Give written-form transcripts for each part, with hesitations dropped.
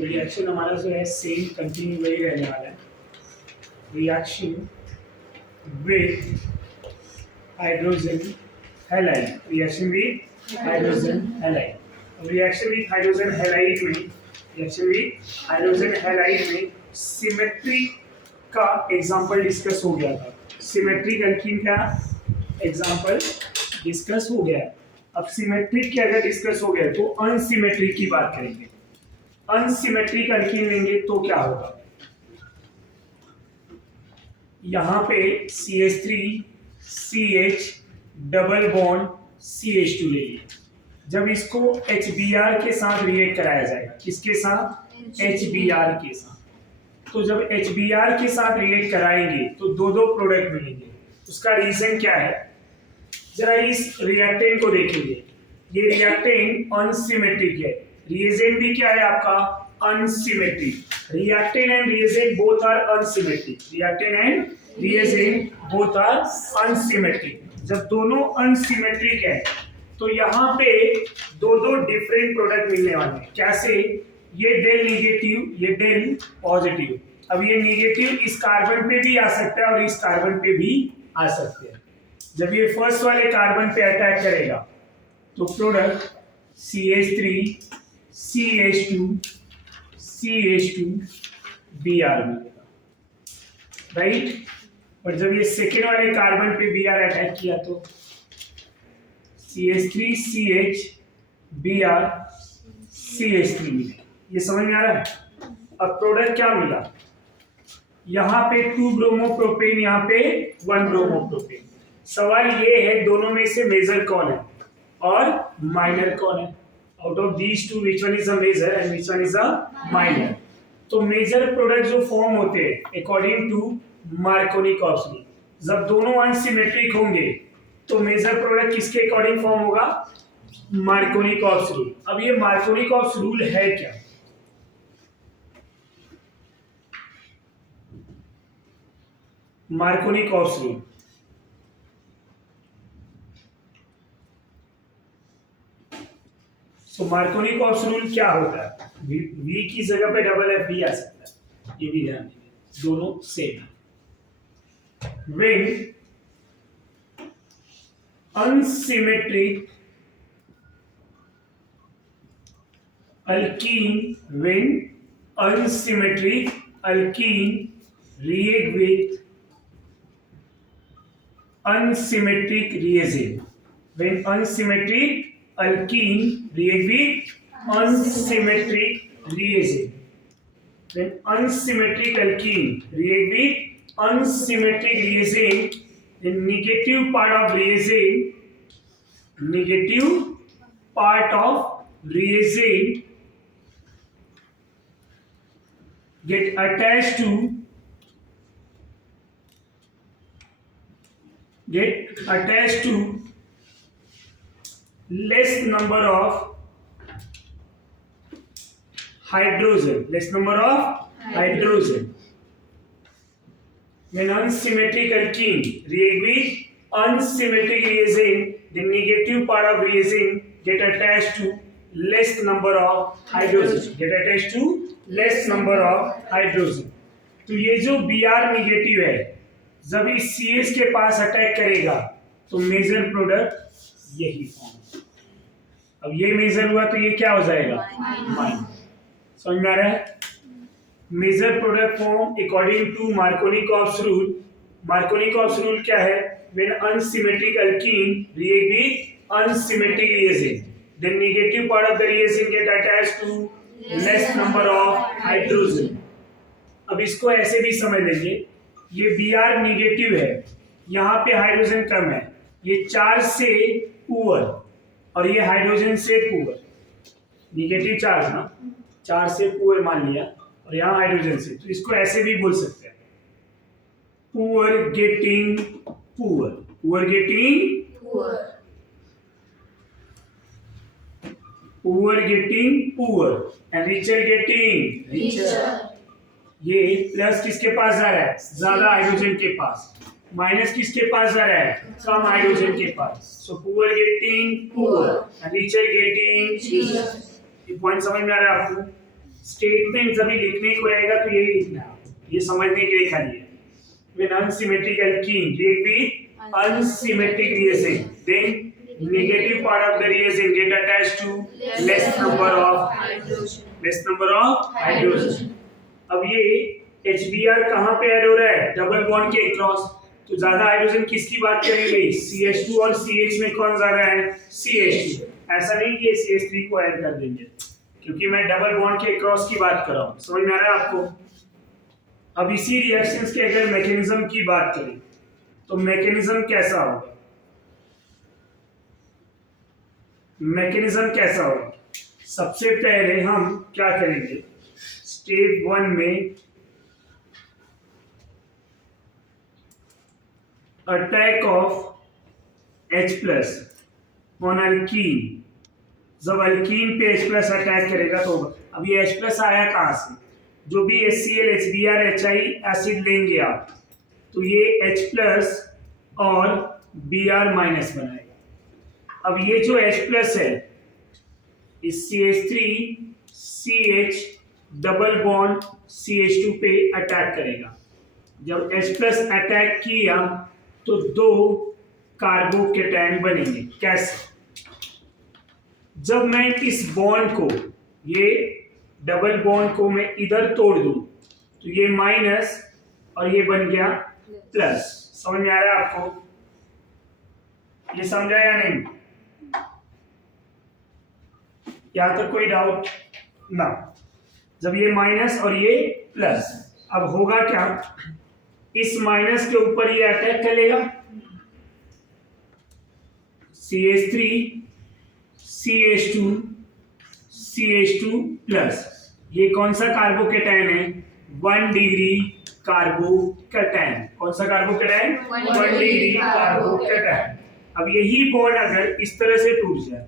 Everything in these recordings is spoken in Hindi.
तो रिएक्शन हमारा जो है सेम कंटिन्यू वही रहने वाला है। Reaction with hydrogen halide, reaction with hydrogen halide. Reaction with hydrogen halide में, रिएक्शन विथ हाइड्रोजन हैलाइड में सिमेट्री का एग्जांपल डिस्कस हो गया था। सिमेट्रिक एल्कीन का एग्जांपल डिस्कस हो गया। अब सिमेट्रिक के अगर डिस्कस हो गया तो अनसिमेट्रिक की बात करेंगे। अनसिमेट्रिक एल्कीन लेंगे तो क्या होगा, यहाँ पे CH3 CH double bond CH2 ले लिया। जब इसको HBr के साथ रिएक्ट कराया जाएगा, किसके साथ, HBr के साथ, तो जब HBr के साथ रिएक्ट कराएंगे तो दो दो प्रोडक्ट मिलेंगे। उसका रीजन क्या है, जरा इस रिएक्टेंट को देखेंगे। ये रिएक्टेंट अनसिमेट्रिक है, रिएजेंट भी क्या है आपका, unsymmetric. Reactant and reagent both are unsymmetric, reactant and reagent both are unsymmetric. जब दोनों अनसिमेट्रिक है तो यहाँ पे दो दो डिफरेंट प्रोडक्ट मिलने वाले हैं। कैसे, ये डेल निगेटिव, ये डेल पॉजिटिव। अब ये निगेटिव इस कार्बन पे भी आ सकता है और इस कार्बन पे भी आ सकते हैं। जब ये फर्स्ट वाले कार्बन पे अटैक करेगा तो product CH3 CH2 CH2 Br मिलेगा, राइट। और जब ये सेकेंड वाले कार्बन पे Br अटैक किया तो CH3 CH Br CH3 मिलेगा। ये समझ में आ रहा है। अब प्रोडक्ट क्या मिला, यहाँ पे 2 ब्रोमोप्रोपेन, यहाँ पे 1 ब्रोमोप्रोपेन। सवाल ये है दोनों में से मेजर कौन है और माइनर कौन है। Out of these two which one is a major and which one is a minor. तो मेजर प्रोडक्ट जो फॉर्म होते हैं अकॉर्डिंग टू मार्कोनिकॉफ्स रूल, जब दोनों अनसिमेट्रिक होंगे तो मेजर प्रोडक्ट किसके अकॉर्डिंग फॉर्म होगा, मार्कोनिकॉफ्स रूल। अब ये मार्कोनिकॉफ्स रूल है क्या, मार्कोनिकॉफ्स रूल, तो मार्कोनिकॉफ्स रूल क्या होता है, V की जगह पे डबल F भी आ सकता है, ये भी ध्यान दीजिए, दोनों same. When unsymmetric alkene, when unsymmetric alkene react with unsymmetric reagent, when unsymmetric alkene react with unsymmetric reagent, when unsymmetric alkene react with unsymmetric reagent, the negative part of reagent, negative part of reagent get attached to less number of hydrogen, less number of hydrogen. When unsymmetric alkene react with unsymmetric reagent, the negative part of reagent get attached to less number of hydrogen, get attached to less number of hydrogen. तो ये जो Br निगेटिव है जब इस CH के पास अटैक करेगा तो मेजर प्रोडक्ट यही फॉर्म। अब ये मेजर हुआ तो ये क्या हो जाएगा, माइनस। समझ में आ रहा है। Major product form according to Markovnikov's rule. Markovnikov's rule क्या है, when unsymmetric alkene react with unsymmetric reagent, the negative part of the reagent get attached to less number of hydrogen. अब इसको ऐसे भी समझ लीजिए, ये Br नेगेटिव है, यहाँ पे हाइड्रोजन कम है, ये चार्ज से पुअर और ये हाइड्रोजन से पुअर, नेगेटिव चार्ज ना, चार्ज से पुअर मान लिया और यहाँ हाइड्रोजन से, तो इसको ऐसे भी बोल सकते हैं, poor getting poor, poor getting poor, poor getting poor and richer getting richer. ये प्लस किसके पास जा रहा है, ज्यादा हाइड्रोजन के पास, माइनस किसके पास जा रहा है, कम हाइड्रोजन के पास। So poor getting poor and richer getting richer. ये पॉइंट समझ में आ रहा है आपको। स्टेटमेंट अभी लिखने को रहेगा तो यही लिखना है, ये समझने के लिए खाली है। When unsymmetric alkene react with unsymmetric reagent, then negative part of the reagent get attached to less number of hydrogen. अब ये HBr कहाँ पे ऐड हो रहा है? डबल बॉन्ड के क्रॉस। तो ज्यादा हाइड्रोजन किसकी बात करेंगे? CH2 और CH में कौन ज्यादा है? CH2। ऐसा नहीं कि CH3 को ऐड कर देंगे, क्योंकि मैं डबल बॉन्ड के क्रॉस की बात कर रहा हूँ। समझ में आ रहा है आपको? अब इसी रिएक्शंस के अगर मैकेनिज्म की बात करें तो मैकेनिज्म कैसा होगा? सबसे पहले हम क्या करेंगे? स्टेप 1 में attack of H+ on alkyne. जब अल्कीन पे H+ अटैक करेगा तो अब ये H+ आया कहां से? जो भी HCl, HBr, HI एसिड लेंगे आप, तो ये H+ और Br- बनाएगा। अब ये जो H+ है इस CH3 CH double bond CH2 पे अटैक करेगा। जब H+ अटैक किया तो 2 कार्बोकेटायन बनेंगे। कैसे? जब मैं इस बॉन्ड को, ये डबल बॉन्ड को मैं इधर तोड़ दूं तो ये माइनस और ये बन गया प्लस। समझ में आ रहा है आपको? ये समझा या नहीं? यहां तक कोई डाउट ना? जब ये माइनस और ये प्लस, अब होगा क्या? इस माइनस के ऊपर ये अटैक करेगा, CH3 CH2 CH2 प्लस। ये कौन सा कार्बोकेटायन है? 1 डिग्री कार्बोकेटायन। कौन सा कार्बोकेटायन? 1 degree carbocation. अब यही बॉन्ड अगर इस तरह से टूट जाए,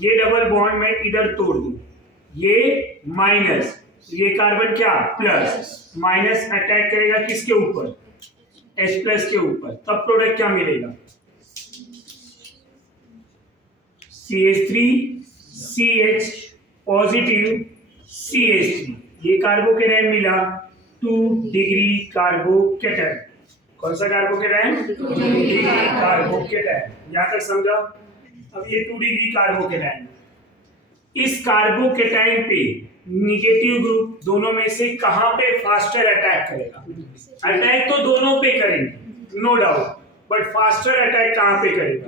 ये डबल बॉन्ड मैं इधर तोड़ दूं, ये माइनस, ये कार्बन क्या? प्लस। माइनस अटैक करेगा किसके ऊपर? H+ के ऊपर। तब प्रोडक्ट क्या मिलेगा? CH3 CH positive CH3। ये कार्बोकेटायन मिला 2 डिग्री कार्बोकेटायन। कौन सा कार्बोकेटायन? 2 degree carbocation. यहां तक समझा? अब ये 2 डिग्री कार्बोकेटायन, इस कार्बोकेटायन पे निगेटिव ग्रुप दोनों में से कहां पे फास्टर अटैक करेगा? अटैक तो दोनों पे करेंगे, no doubt, but faster attack कहां पे करेगा?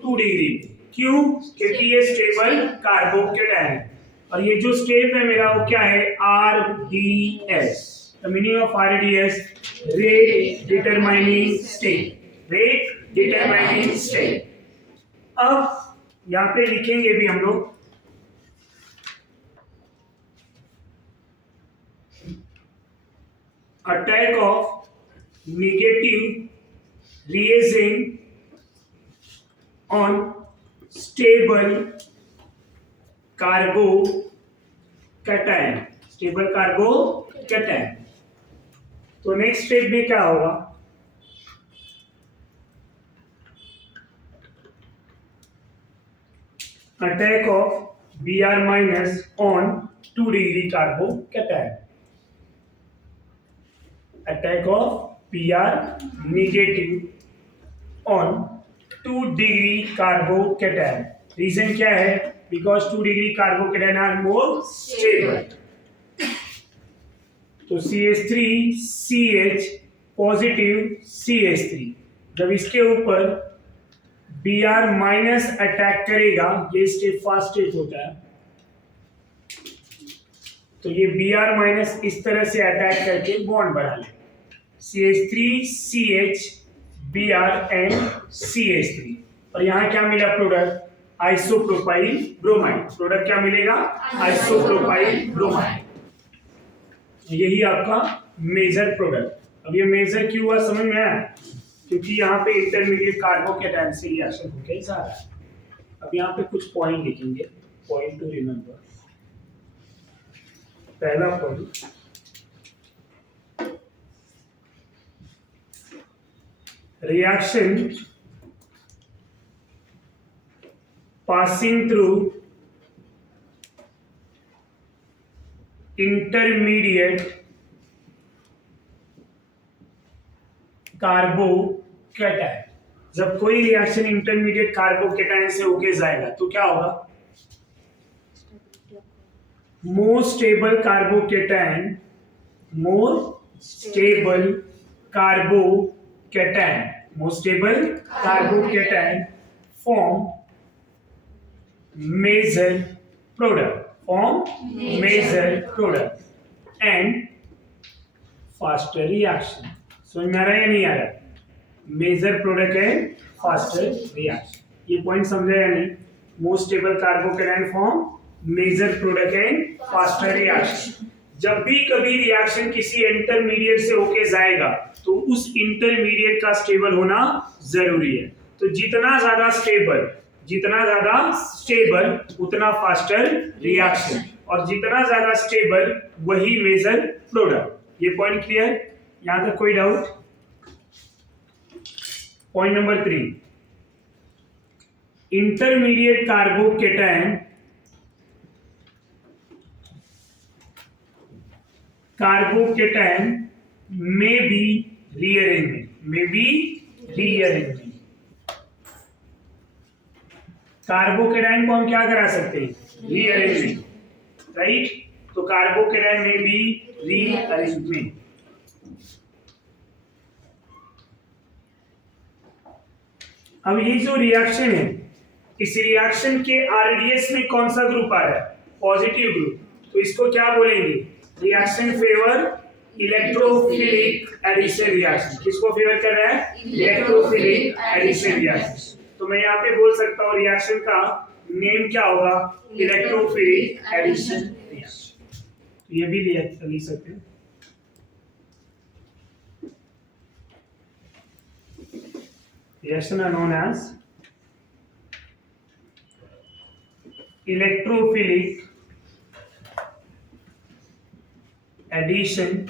2 डिग्री। क्यों? क्योंकि ये स्टेबल कार्बोकेटायन है। और ये जो स्टेप है मेरा वो क्या है? RDS। The meaning of RDS, rate determining state. Rate determining state. अब यहां पे लिखेंगे भी हम लोग, attack of negative reagent on stable carbocation. Stable carbocation. तो नेक्स्ट स्टेप में क्या होगा? Attack of Br- on 2 degree carbocation. Attack of Br negative on 2 degree carbocation. Reason क्या है? Because 2 degree carbocation are more stable. तो CH3 CH पॉजिटिव CH3, जब इसके ऊपर Br- अटैक करेगा, ये स्टेप फास्ट स्टेप होता है, तो ये Br- इस तरह से अटैक करके बॉन्ड बना ले। CH3 CH Br and CH3, और यहाँ क्या मिला प्रोडक्ट? Isopropyl bromide. प्रोडक्ट क्या मिलेगा? Isopropyl bromide. यही आपका मेजर प्रोडक्ट। अब ये मेजर क्यों हुआ समझ में आया? क्योंकि यहाँ पे इंटरमीडिएट कार्बोकेटायन से रिएक्शन होके ही सारा है। अब यहाँ पे कुछ पॉइंट लिखेंगे, पॉइंट टू रिमेंबर। पहला point, reaction passing through intermediate carbocation. जब कोई रिएक्शन इंटरमीडिएट कार्बोकेटायन से होके जाएगा तो क्या होगा? More stable carbocation, more stable carbocation, more stable carbocation form major product and faster reaction। समझ में आ रहा है या नहीं आ रहा? Major product and faster reaction, ये पॉइंट समझा या नहीं? Most stable carbocation form major product and faster reaction. जब भी कभी रिएक्शन किसी इंटरमीडिएट से होके जाएगा तो उस इंटरमीडिएट का स्टेबल होना जरूरी है। तो जितना ज्यादा स्टेबल उतना फास्टर रिएक्शन, और जितना ज्यादा स्टेबल वही मेजर प्रोडक्ट। ये पॉइंट क्लियर? यहां तक कोई doubt? Point number 3, intermediate carbocation may be rearrangement। Carbocation को हम क्या करा सकते हैं? Rearrangement, right? तो कार्बोकेटायन में भी रीअरेंजमेंट। अब ये जो रिएक्शन है, इस रिएक्शन के आरडीएस में कौन सा ग्रुप आ रहा है? Positive group. तो इसको क्या बोलेंगे? Reaction favour electrophilic addition reaction. किसको फेवर कर रहा है? Electrophilic addition reaction. तो मैं यहाँ पे बोल सकता हूँ रिएक्शन का नेम क्या होगा? Electrophilic addition reaction. ये भी लिख सकते हैं। Reaction are known as electrophilic addition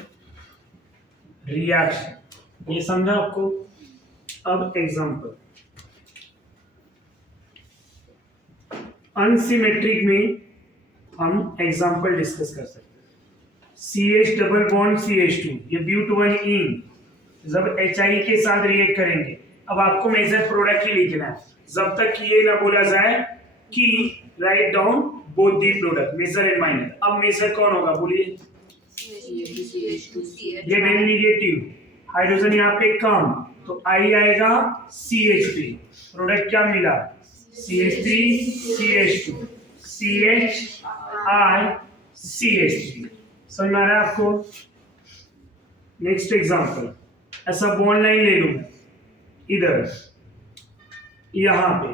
reaction। ये समझा आपको? अब एग्जांपल, अनसिमेट्रिक में हम एग्जांपल डिस्कस कर सकते हैं। CH डबल बॉन्ड CH2, ये ब्यूट1ईन जब HI के साथ रिएक्ट करेंगे। अब आपको मेजर प्रोडक्ट ही लिखना है, जब तक ये ना बोला जाए कि write down both the product major and minor. अब मेजर कौन होगा बोलिए? ये नेगेटिव, हाइड्रोजन यहाँ पे कम, तो I आएगा CH पे, प्रोडक्ट क्या मिला? CH3 CH2 CHI CH3। समझ में आ रहा है आपको? नेक्स्ट एग्जांपल, ऐसा बॉन्ड लाइन ले लूं इधर यहां पे।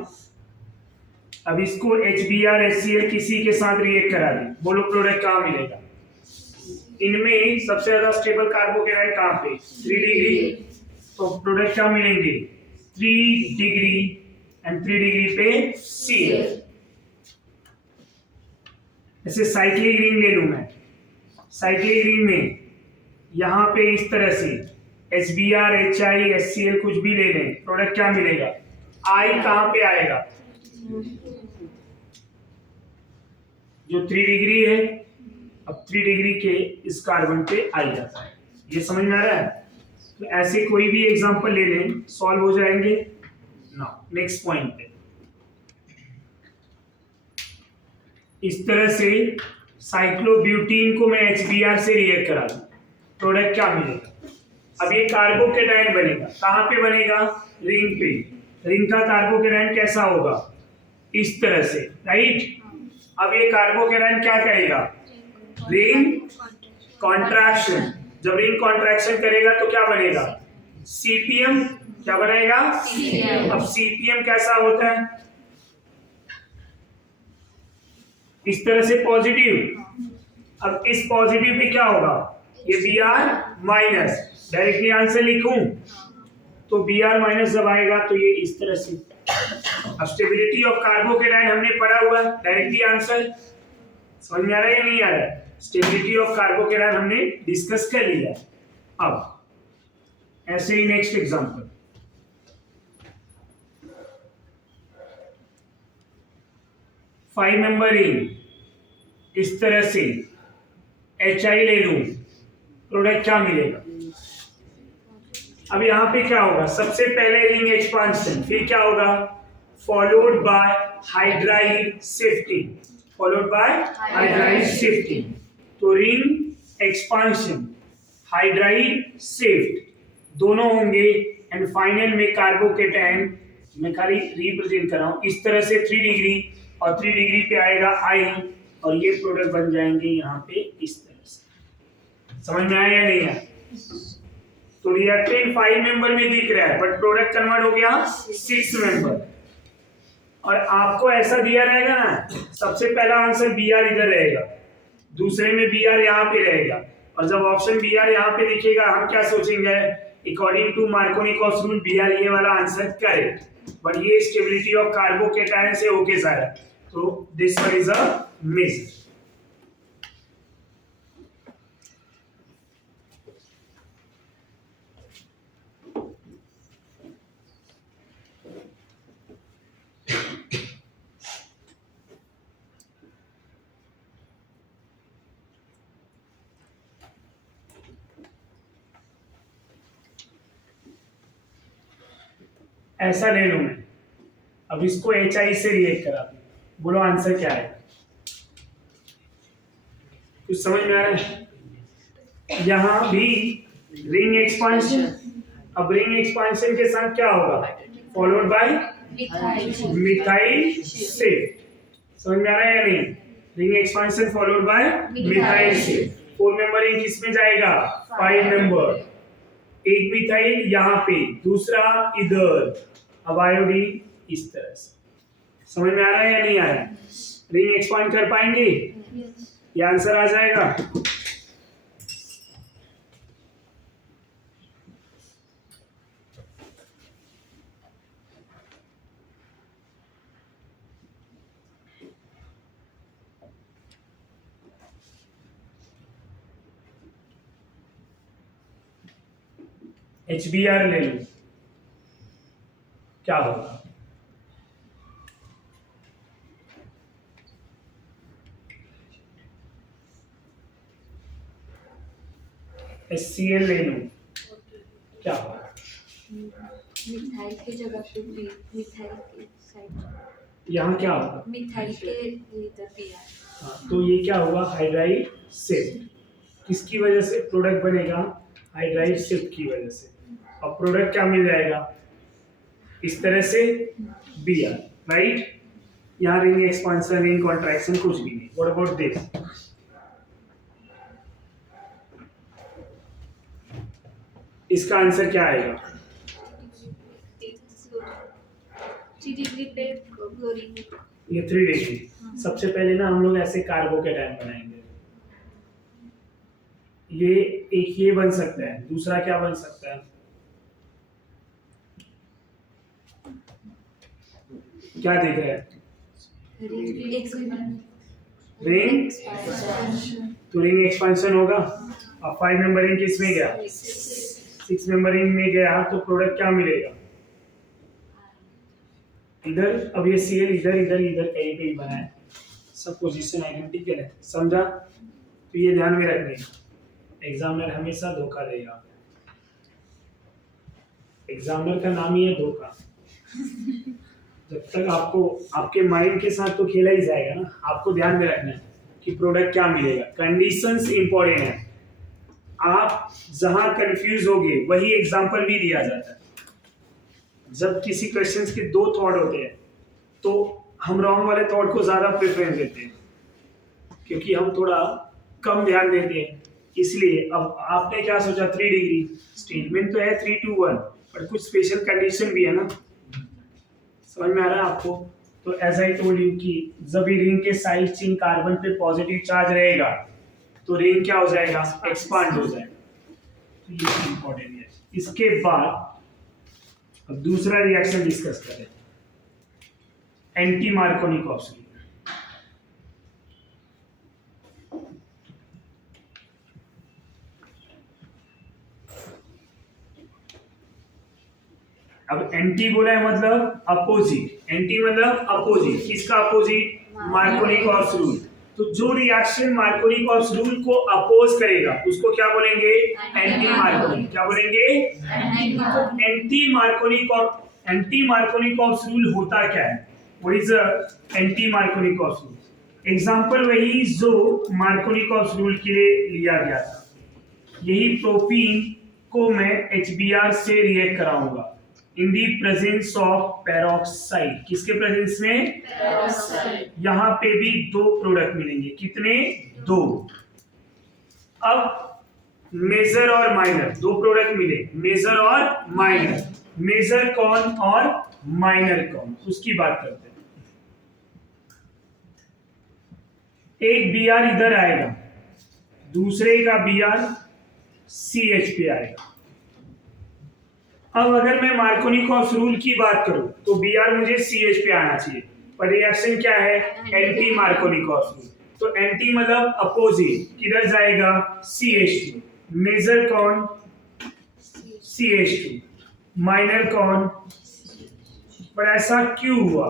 अब इसको HBr किसी के साथ रिएक्ट करा दी, बोलो प्रोडक्ट कहां मिलेगा? इनमें सबसे ज्यादा स्टेबल कार्बोकेटायन कहां पे? 3 डिग्री। तो प्रोडक्ट क्या मिलेंगे? 3 डिग्री एंड 3 डिग्री पे Cl। ऐसे साइक्लिक रिंग ले लूं मैं, साइक्लिक रिंग में यहां पे इस तरह से HBr HI HCl कुछ भी ले लें, प्रोडक्ट क्या मिलेगा? I कहां पे आएगा? जो 3 डिग्री है, अब 3 डिग्री के इस कार्बन पे I जाता है। ये समझ में आ रहा है? तो ऐसे कोई भी एग्जांपल ले लें, सॉल्व हो जाएंगे ना। नेक्स्ट पॉइंट पे, इस तरह से साइक्लोब्यूटीन को मैं HBr से रिएक्ट करा दूं, प्रोडक्ट क्या मिलेगा? अब ये कार्बोकेटायन बनेगा, कहां पे बनेगा? रिंग पे। रिंग का कार्बोकेटायन कैसा होगा? इस तरह से, राइट? अब ये कार्बोकेटायन क्या करेगा? Ring contraction. जब रिंग कॉन्ट्रैक्शन करेगा तो क्या बनेगा? CPM। क्या बनेगा? CPM। अब CPM कैसा होता है? इस तरह से पॉजिटिव। अब इस पॉजिटिव पे क्या होगा? ये Br माइनस, डायरेक्टली आंसर लिखूं तो Br माइनस जब आएगा तो ये इस तरह से। अब स्टेबिलिटी ऑफ कार्बोकेटायन हमने पढ़ा हुआ, डायरेक्टली आंसर। समझ में आ रहा है या नहीं आ रहा है? स्टेबिलिटी ऑफ कार्बोकेटायन हमने डिस्कस कर लिया। अब ऐसे ही next example, five member ring, इस तरह से HI ले लूं, प्रोडक्ट क्या मिलेगा? अब यहाँ पे क्या होगा? सबसे पहले रिंग एक्सपांशन, फिर क्या होगा? Followed by hydride shifting, followed by hydride shifting. तो रिंग एक्सपांशन, हाइड्राइड शिफ्ट दोनों होंगे एंड फाइनल में कार्बोकेटायन, मैं खाली रिप्रेजेंट कर रहा हूं इस तरह से 3 डिग्री और 3 डिग्री पे आएगा आई और ये प्रोडक्ट बन जाएंगे यहाँ पे इस तरह से। समझ में आया या नहीं आया? तो रिएक्टेंट 5 मेंबर में दिख रहा है बट प्रोडक्ट कन्वर्ट हो गया 6 मेंबर। और आपको ऐसा दिया रहेगा ना, सबसे पहला आंसर बी आर इधर रहेगा, दूसरे में बी आर यहाँ पे रहेगा और जब ऑप्शन बी आर यहाँ पे दिखेगा हम क्या सोचेंगे? According to Markovnikov's rule B R ये वाला आंसर करेक्ट, बट ये स्टेबिलिटी ऑफ कार्बोकेटायन से ओके सारा, तो this one is a miss. ऐसा ले लूं मैं, अब इसको HI से रिएक्ट करा, बोलो आंसर क्या है? कुछ समझ में आ रहा है? यहां भी रिंग एक्सपांशन, अब रिंग एक्सपांशन के साथ क्या होगा? Followed by methyl shift. समझ में आ रहा है या नहीं? Ring expansion followed by methyl shift. 4 member ring किस में जाएगा? 5 मेंबर, एक मिथाइल यहाँ पे, दूसरा इधर, अब आयोडीन इस तरह से। समझ में आ रहा है या नहीं आ रहा है? रिंग एक्सपांड कर पाएंगे? ये आंसर आ जाएगा। HBr ले लो, क्या होगा? HCl ले लो, क्या होगा? मिथाइल की जगह पे मिथाइल के साइड, यहाँ क्या होगा? मिथाइल के इधर भी है। हाँ, तो ये क्या होगा? Hydride shift. किसकी वजह से प्रोडक्ट बनेगा? हाइड्राइड शिफ्ट की वजह से। और प्रोडक्ट क्या मिल जाएगा? इस तरह से Br, राइट? यहाँ रिंग एक्सपांशन, रिंग कॉन्ट्रैक्शन कुछ भी नहीं। What about this? इसका आंसर क्या आएगा? 3 डिग्री पे क्लोरीन, ये 3 डिग्री। सबसे पहले ना हम लोग ऐसे कार्बोकेटायन बनाएंगे। ये एक ये बन सकता है, दूसरा क्या बन सकता है? क्या देख रहे हैं? रिंग, तो रिंग एक्सपांशन होगा। अब 5 मेंबर रिंग किस में गया? 6 मेंबर रिंग में गया, तो प्रोडक्ट क्या मिलेगा? इधर, अब ये Cl इधर इधर इधर कहीं पे ही बना है, सब पोजीशन आइडेंटिकल है, समझा? तो ये ध्यान में रखने का, एग्जामिनर हमेशा धोखा देगा। एग्जामिनर का नाम ही है धोखा। जब तक आपको आपके माइंड के साथ तो खेला ही जाएगा ना, आपको ध्यान में रखना है कि प्रोडक्ट क्या मिलेगा। कंडीशंस इंपॉर्टेंट है, आप जहां कंफ्यूज होगे वही एग्जांपल भी दिया जाता है। जब किसी क्वेश्चंस के 2 थॉट होते हैं तो हम रॉन्ग वाले थॉट को ज्यादा प्रेफरेंस देते हैं क्योंकि हम थोड़ा कम ध्यान देते हैं। इसलिए अब आपने क्या सोचा? 3 डिग्री स्टेटमेंट तो है 3 to 1, पर कुछ स्पेशल कंडीशन भी है ना। समझ में आ रहा है आपको? तो एज आई टोल्ड यू कि जब भी रिंग के साइड चेन कार्बन पे पॉजिटिव चार्ज रहेगा तो रिंग क्या हो जाएगा? एक्सपांड हो जाएगा। तो ये इंपॉर्टेंट है। इसके बाद अब दूसरा रिएक्शन डिस्कस करें, एंटी मार्कोनिकॉस रूल। अब एंटी बोला है मतलब अपोजिट, एंटी मतलब अपोजिट। किसका अपोजिट? मार्कोनिकॉस रूल। तो जो रिएक्शन मार्कोनिकॉफ रूल को अपोज करेगा उसको क्या बोलेंगे? Anti Markovnikov. क्या बोलेंगे? एंटी मार्कोनिकॉफ रूल होता क्या है? What is the anti Markovnikov rule? Example वही जो मार्कोनिकॉफ रूल के लिए लिया गया था। यही प्रोपीन को मैं HBr से रिएक्ट कराऊंगा इन दी प्रेजेंस ऑफ पेरोक्साइड। किसके प्रेजेंस में? पेरोक्साइड। यहां पे भी दो प्रोडक्ट मिलेंगे। कितने? दो। अब मेजर और माइनर, दो प्रोडक्ट मिले, मेजर और माइनर। मेजर कौन और माइनर कौन, उसकी बात करते हैं। एक Br इधर आएगा, दूसरे का Br CH पे आएगा। अब अगर मैं मार्कोनिकॉफ रूल की बात करूं तो Br मुझे CH पे आना चाहिए, पर रिएक्शन क्या है? Anti Markovnikov rule. तो एंटी मतलब अपोजिट, किधर जाएगा? CH2। मेजर कौन? CH2। माइनर कौन? पर ऐसा क्यों हुआ?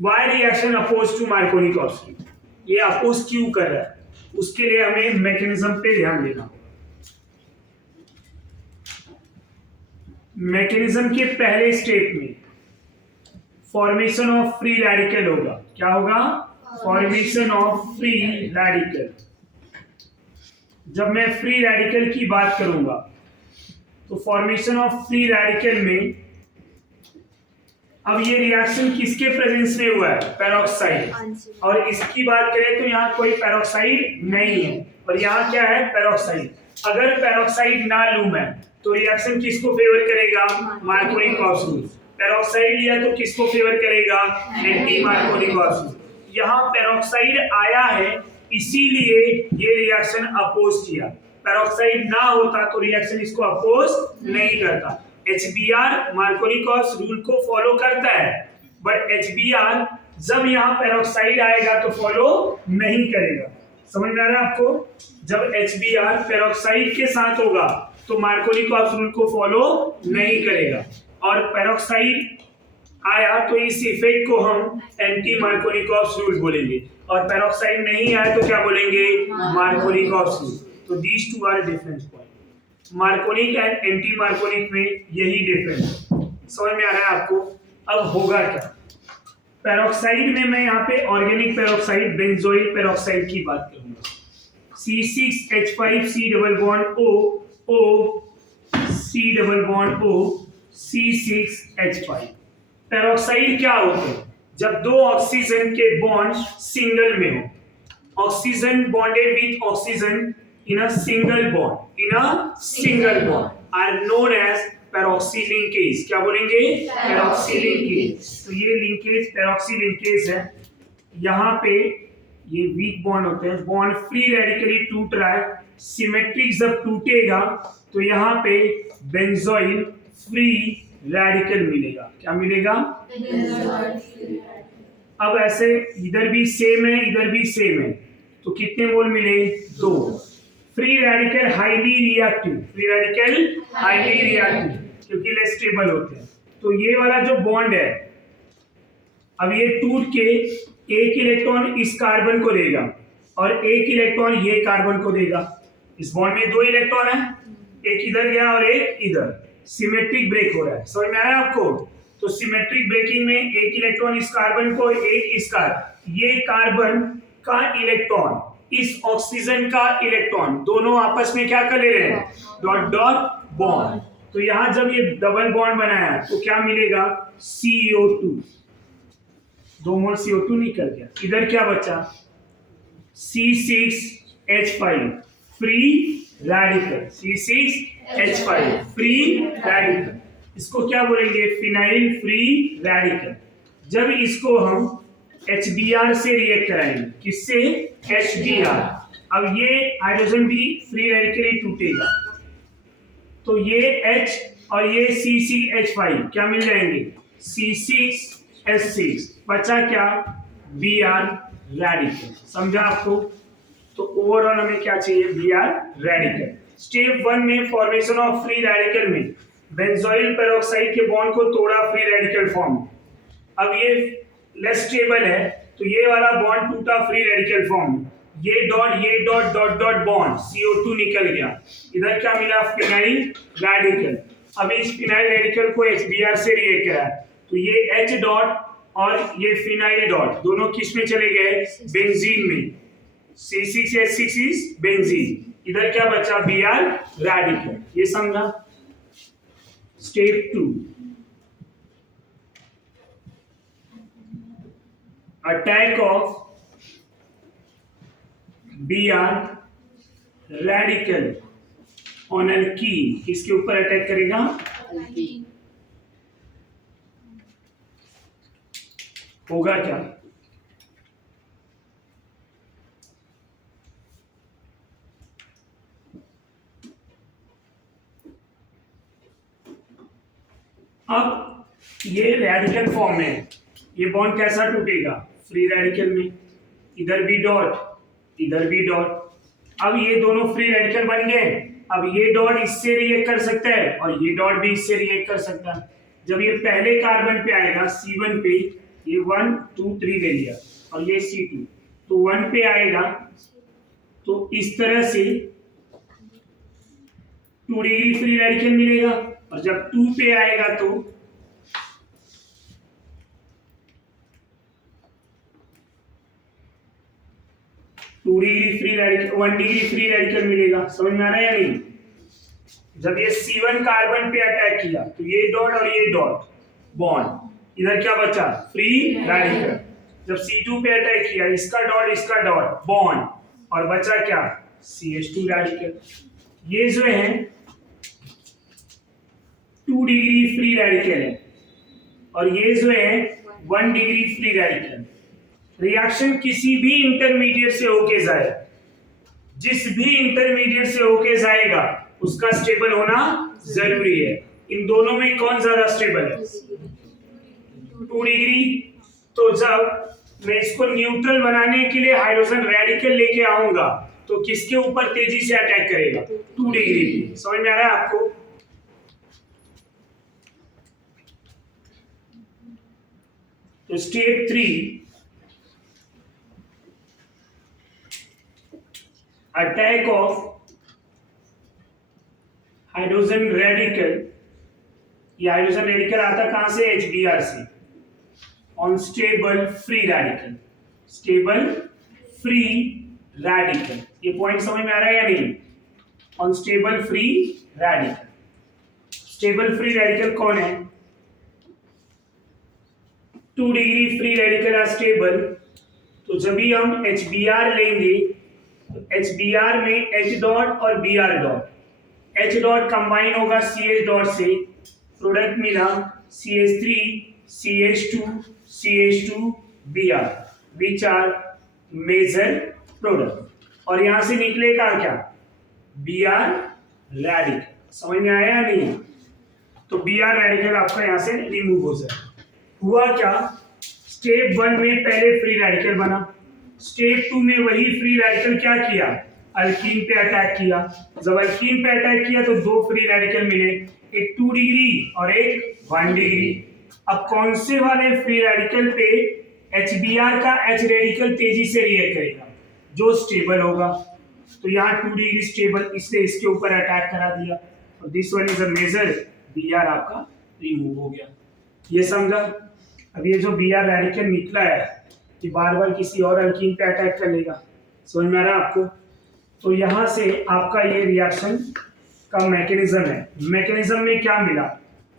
Why reaction oppose to Markovnikov rule? ये अपोज क्यों कर रहा है? उसके लिए हमें मैकेनिज्म पे ध्यान देना। मैकेनिज्म के पहले स्टेप में फॉर्मेशन ऑफ फ्री रेडिकल होगा। क्या होगा? Formation of free radical. जब मैं फ्री रेडिकल की बात करूंगा तो फॉर्मेशन ऑफ फ्री रेडिकल में अब ये रिएक्शन किसके प्रेजेंस में हुआ है? पेरोक्साइड। और इसकी बात करें तो यहाँ कोई पेरोक्साइड नहीं है, और यहाँ क्या है? पेरोक्साइड। अगर पेरोक्साइड ना लूं मैं तो रिएक्शन किसको फेवर करेगा? Markovnikov rule. पेरोक्साइड लिया तो किसको फेवर करेगा? Anti Markovnikov rule. यहाँ पेरोक्साइड आया है इसीलिए ये रिएक्शन अपोज किया। पेरोक्साइड ना होता तो रिएक्शन इसको अपोज नहीं करता। HBr मार्कोनिकॉफ रूल को फॉलो करता है, बट HBr जब यहाँ पेरोक्साइड आएगा तो फॉलो नहीं करेगा। समझ में आ रहा है आपको? जब HBr पेरोक्साइड के साथ होगा तो मार्कोनिकॉफ रूल को फॉलो नहीं करेगा, और पेरोक्साइड आया तो इस इफेक्ट को हम एंटी मार्कोनिकॉफ रूल बोलेंगे, और पेरोक्साइड नहीं आया तो क्या बोलेंगे? Markovnikov rule. तो these two are difference point. Markovnikov and anti Markovnikov में यही डिफरेंस है। समझ में आ रहा है आपको? अब होगा क्या? पेरोक्साइड में मैं यहाँ पे ऑर्गेनिक पेरोक्साइड, बेंजोइल पेरोक्साइड की बात करूंगा। C6H5 C double bond O C double bond O C6H5। Peroxide क्या होते हैं? जब दो ऑक्सीजन के बॉन्ड सिंगल में हो, oxygen bonded with oxygen in a single bond are known as peroxy linkage। क्या बोलेंगे? peroxy linkage। तो ये लिंकेज peroxy linkage है। यहाँ पे ये वीक बॉन्ड होते हैं, बॉन्ड फ्री रेडिकली टूट रहा है, सिमेट्रिक जब टूटेगा तो यहाँ पे बेंजोइल फ्री रेडिकल मिलेगा। क्या मिलेगा? अब ऐसे इधर भी सेम है, इधर भी सेम है, तो कितने मोल मिले? 2। फ्री रेडिकल हाईली रिएक्टिव, क्योंकि लेस स्टेबल होते हैं। तो ये वाला जो बॉन्ड है, अब ये टूट के एक इलेक्ट्रॉन इस कार्बन को देगा और एक इलेक्ट्रॉन ये कार्बन को देगा। इस बॉन्ड में 2 इलेक्ट्रॉन है, एक इधर गया और एक इधर। सिमेट्रिक ब्रेक हो रहा है। समझ में आ रहा है आपको? तो सिमेट्रिक ब्रेकिंग में एक इलेक्ट्रॉन इस कार्बन को, एक इस कार्बन, ये कार्बन का इलेक्ट्रॉन इस ऑक्सीजन का इलेक्ट्रॉन, दोनों आपस में क्या कर ले रहे हैं? Dot dot bond. तो यहां जब ये डबल बॉन्ड बनाया तो क्या मिलेगा? CO2। 2 मोल CO2 निकल गया। इधर क्या बचा? C6H5 free radical. C6H5 free radical, इसको क्या बोलेंगे? Phenyl free radical. जब इसको हम HBr से रिएक्ट कराएंगे, किससे? HBr। अब ये हाइड्रोजन भी फ्री रेडिकली टूटेगा, तो ये H और ये C6H5 क्या मिल जाएंगे? C6H6। बचा क्या? Br radical. समझा आपको? तो ओवरऑल हमें क्या चाहिए? Br radical. स्टेप 1 में फॉर्मेशन ऑफ फ्री रेडिकल में बेंजोइल पेरोक्साइड के बॉन्ड को तोड़ा फ्री रेडिकल फॉर्म। अब ये लेस स्टेबल है तो तो ये वाला बॉन्ड टूटा फ्री रेडिकल फॉर्म में, ये डॉट डॉट बॉन्ड CO2 निकल गया, इधर क्या मिला फिनाइल रेडिकल। अब इस फिनाइल रेडिकल को HBr से रिएक्ट करा तो ये H डॉट और ये फिनाइल डॉट दोनों किस में चले गए, बेंजीन में, C6H6 इज बेंजीन, इधर क्या बचा Br रेडिकल। ये समझा। Step 2, attack of Br radical on alkene, किसके ऊपर अटैक करेगा, अल्कीन। होगा क्या, अब ये रेडिकल फॉर्म है, ये बॉन्ड कैसा टूटेगा, फ्री रेडिकल में, इधर भी डॉट इधर भी डॉट। अब ये दोनों फ्री रेडिकल बन गए, अब ये डॉट इससे रिएक्ट कर सकता है और ये डॉट भी इससे रिएक्ट कर सकता है। जब ये पहले कार्बन पे आएगा C1 पे, ये 1 2 3 ले लिया और ये C2, तो 1 पे आएगा तो इस तरह से 2 डिग्री फ्री रेडिकल मिलेगा, और जब 2 पे आएगा तो 2 degree free radical 1 degree free radical मिलेगा। समझ में आ रहा है या नहीं। जब ये C1 कार्बन पे अटैक किया तो ये डॉट और ये डॉट बॉन्ड, इधर क्या बचा, फ्री रेडिकल। जब C2 पे अटैक किया, इसका डॉट बॉन्ड, और बचा क्या, CH2 रेडिकल। ये जो है 2 डिग्री फ्री रेडिकल है और ये जो है 1 डिग्री फ्री रेडिकल। रिएक्शन किसी भी इंटरमीडिएट से होके जाए, जिस भी इंटरमीडिएट से होके जाएगा उसका स्टेबल होना जरूरी है। इन दोनों में कौन ज्यादा स्टेबल है, 2 डिग्री। तो जब मैं इसको न्यूट्रल बनाने के लिए हाइड्रोजन रेडिकल लेके आऊंगा तो किसके ऊपर तेजी से अटैक करेगा, 2 डिग्री पे। समझ में आ रहा है आपको। तो step 3, attack of hydrogen radical. ये हाइड्रोजन रेडिकल आता कहां से, HBr से, on stable free radical, stable free radical. ये पॉइंट समझ में आ रहा है या नहीं, on stable free radical. Stable free radical कौन है, 2 degree free radical are stable. तो जब भी हम HBr लेंगे तो HBr में H डॉट और Br dot, H dot combine होगा CH डॉट से, प्रोडक्ट मिला CH3 CH2 CH2 Br, which are major product, और यहां से निकलेगा क्या, Br रेडिकल। समझ में आया या नहीं। तो Br रेडिकल आपका यहां से रिमूव हो जाए। हुआ क्या, स्टेप 1 में पहले फ्री रेडिकल बना, स्टेप 2 में वही फ्री रेडिकल क्या किया, अल्कीन पे अटैक किया। जब अल्कीन पे अटैक किया तो 2 फ्री रेडिकल मिले, एक 2 डिग्री और एक 1 डिग्री। अब कौन से वाले फ्री रेडिकल पे HBr का H रेडिकल तेजी से रिएक्ट करेगा, जो स्टेबल होगा। तो यहाँ 2 डिग्री स्टेबल, इसलिए इसके ऊपर अटैक करा दिया, और this one is a major, Br आपका रिमूव हो गया। ये समझा। अब ये जो Br रेडिकल निकला है कि बार बार किसी और अल्कीन पे अटैक कर लेगा। समझ में आ रहा है आपको। तो यहाँ से आपका ये रिएक्शन का मैकेनिज्म है। मैकेनिज्म में क्या मिला,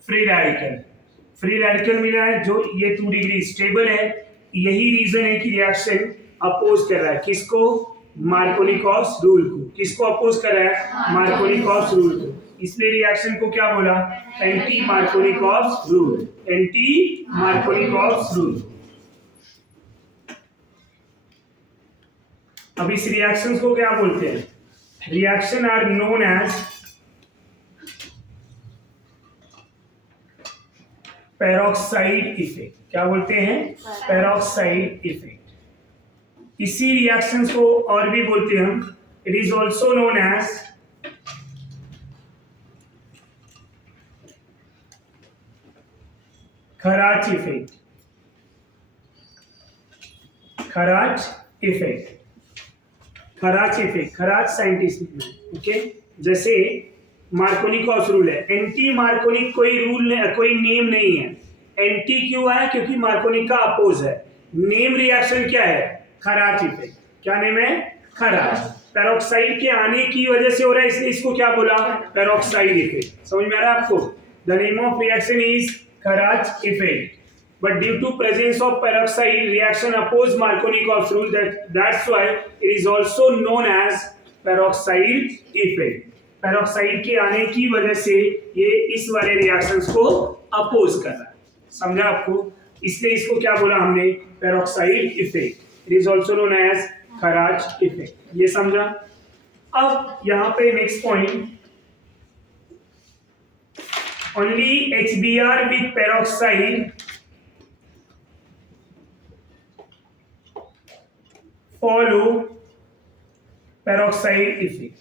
फ्री रेडिकल, फ्री रेडिकल मिला है जो ये 2 डिग्री स्टेबल है। यही रीजन है कि रिएक्शन अपोज कर रहा है किसको, मार्कोनिकॉस रूल को। किसको अपोज कर रहा है, मार्कोनिकॉस रूल को। इसलिए रिएक्शन को क्या बोला, एंटी मार्कोनिकॉस रूल, एंटी मार्कोनिकॉस रूल। अब इस रिएक्शंस को क्या बोलते हैं, reaction are known as peroxide effect. क्या बोलते हैं, पेरोक्साइड इफेक्ट। इसी रिएक्शंस को और भी बोलते हैं हम, it is also known as Kharasch effect. Kharasch effect, Kharasch effect, Kharasch scientist ने, ओके। जैसे मार्कोनिकॉस रूल है, एंटी मार्कोनिक कोई रूल कोई नेम नहीं है। एंटी क्यों है? क्योंकि मार्कोनिक का अपोज है। नेम रिएक्शन क्या है? खराच इफेक्ट। क्या नेम है? खराच। पेरोक्साइड के आने की वजह से हो रहा है, इसलिए इसको क्या बोला? Peroxide effect. समझ में आ रहा है आपको? The name of reaction is Kharasch effect, but due to presence of peroxide reaction oppose Markovnikov's rule, that's why it is also known as peroxide effect. Peroxide के आने की वजह से ये इस वाले रिएक्शंस को अपोज कर रहा है। समझा आपको? इसलिए इसको क्या बोला हमने? Peroxide effect. It is also known as Kharasch effect. ये समझा? अब यहाँ पे next point, only HBr with peroxide follow peroxide effect।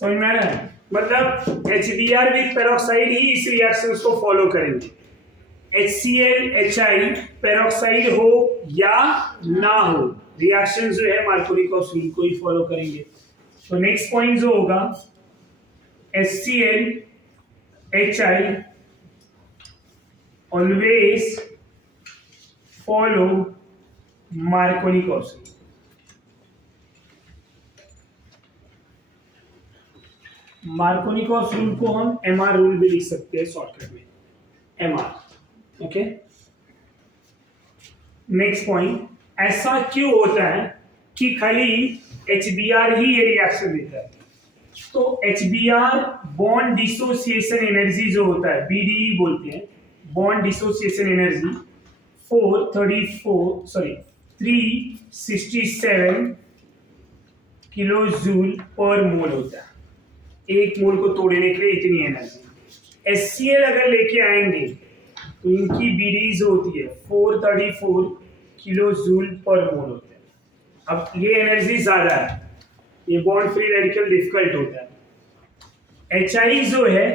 समझ में आ रहा है? मतलब HBr विथ पेरोक्साइड ही इस रिएक्शन को फॉलो करेंगे। HCl HI पेरोक्साइड हो या ना हो, रिएक्शन जो है मार्कोनिकॉस रूल को ही फॉलो करेंगे। तो नेक्स्ट पॉइंट जो होगा, HCl HI always follow Markovnikov's rule. Markovnikov's rule को हम MR रूल भी लिख सकते हैं शॉर्टकट में, MR। ओके, नेक्स्ट पॉइंट, ऐसा क्यों होता है कि खाली HBr ही ये रिएक्शन देता है? तो HBr बॉन्ड डिसोसिएशन एनर्जी जो होता है, BDE बोलते हैं, bond dissociation energy 367 kilo joule पर मोल होता है। एक मोल को तोड़ने के लिए इतनी एनर्जी। HCl अगर लेके आएंगे तो इनकी BDE जो होती है 434 किलो जूल पर मोल होता है। अब ये एनर्जी ज्यादा है, ये बॉन्ड फ्री रेडिकल डिफिकल्ट होता है। HI जो है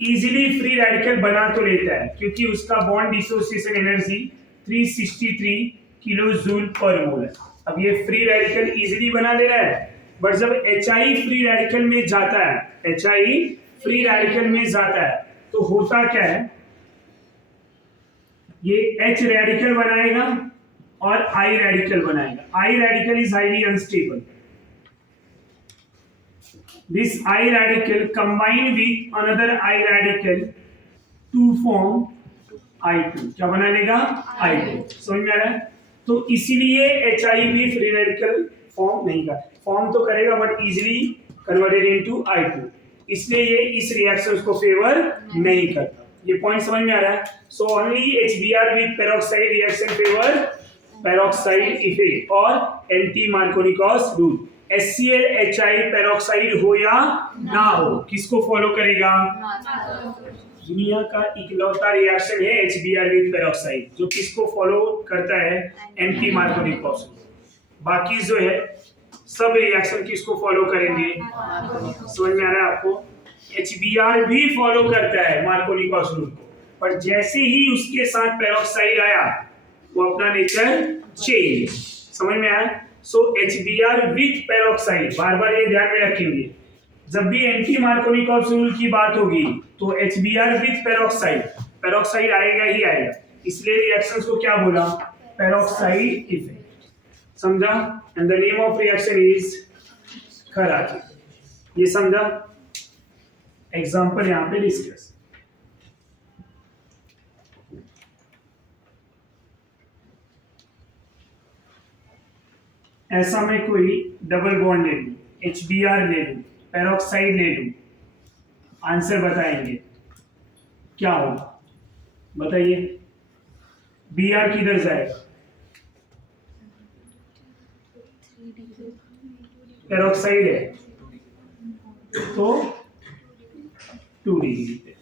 इजीली फ्री रेडिकल बना तो लेता है, क्योंकि उसका bond dissociation energy 363 kilo joule पर मोल है। अब ये फ्री रेडिकल इजीली बना दे रहा है, बट जब HI फ्री रेडिकल में जाता है, HI फ्री रेडिकल में जाता है तो होता क्या है, ये H रेडिकल बनाएगा और I रेडिकल बनाएगा। I radical is highly unstable. This I radical combine with another I radical to form I2। क्या बना लेगा? I2। समझ में आ रहा है? तो इसीलिए HI भी फ्री रेडिकल फॉर्म नहीं कर, फॉर्म तो करेगा but easily converted into I2, इसलिए ये इस रिएक्शन को फेवर नहीं करता। ये पॉइंट समझ में आ रहा है? So only HBr with peroxide reaction favour peroxide effect और anti मार्कोनिकॉस rule. HCl HI peroxide हो या ना हो, किसको फॉलो करेगा? दुनिया का इकलौता रिएक्शन है HBr विद पेरोक्साइड जो किसको फॉलो करता है? Anti मार्कोनिकॉस rule. बाकी जो है सब रिएक्शन किसको फॉलो करेंगे? समझ में आ रहा है आपको? HBr भी फॉलो करता है मार्कोनिकॉस रूल को, पर जैसे ही उसके साथ पेरोक्साइड आया वो अपना नेचर चेंज। समझ में आया? सो HBr विथ पेरोक्साइड, बार बार ये ध्यान में रखेंगे, जब भी एंटी मार्कोनिकॉस रूल की बात होगी तो HBr विथ पेरोक्साइड, पेरोक्साइड आएगा ही आएगा, इसलिए रिएक्शंस को क्या बोला? Peroxide effect. समझा? And the name of reaction is Kharasch. ये समझा? एग्जांपल यहां पे डिस्कस। ऐसा मैं कोई डबल बॉन्ड ले लूं, HBr ले लूं, पेरोक्साइड ले लूं, आंसर बताएंगे क्या होगा? बताइए, Br किधर जाएगा? पेरोक्साइड है तो 2 डिग्री पे।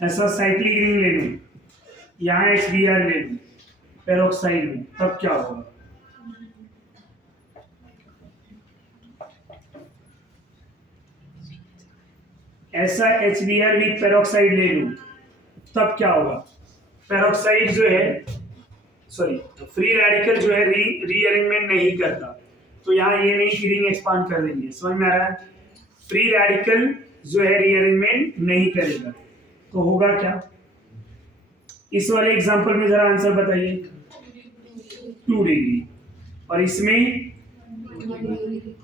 ऐसा साइक्लिक रिंग ले लूं, यहाँ HBr ले लूं पेरोक्साइड में, तब क्या होगा? ऐसा HBr विथ पेरोक्साइड ले लूं, तब क्या होगा? पेरोक्साइड जो है, सॉरी, फ्री रेडिकल जो है रीअरेंजमेंट नहीं करता, तो यहाँ ये नहीं कि रिंग एक्सपांड कर देंगे, समझ में आ रहा है? फ्री रेडिकल जो है रीअरेंजमेंट नहीं करेगा, तो होगा क्या? इस वाले एग्जांपल में जरा आंसर बताइए। 2 डिग्री, और इसमें 1 डिग्री।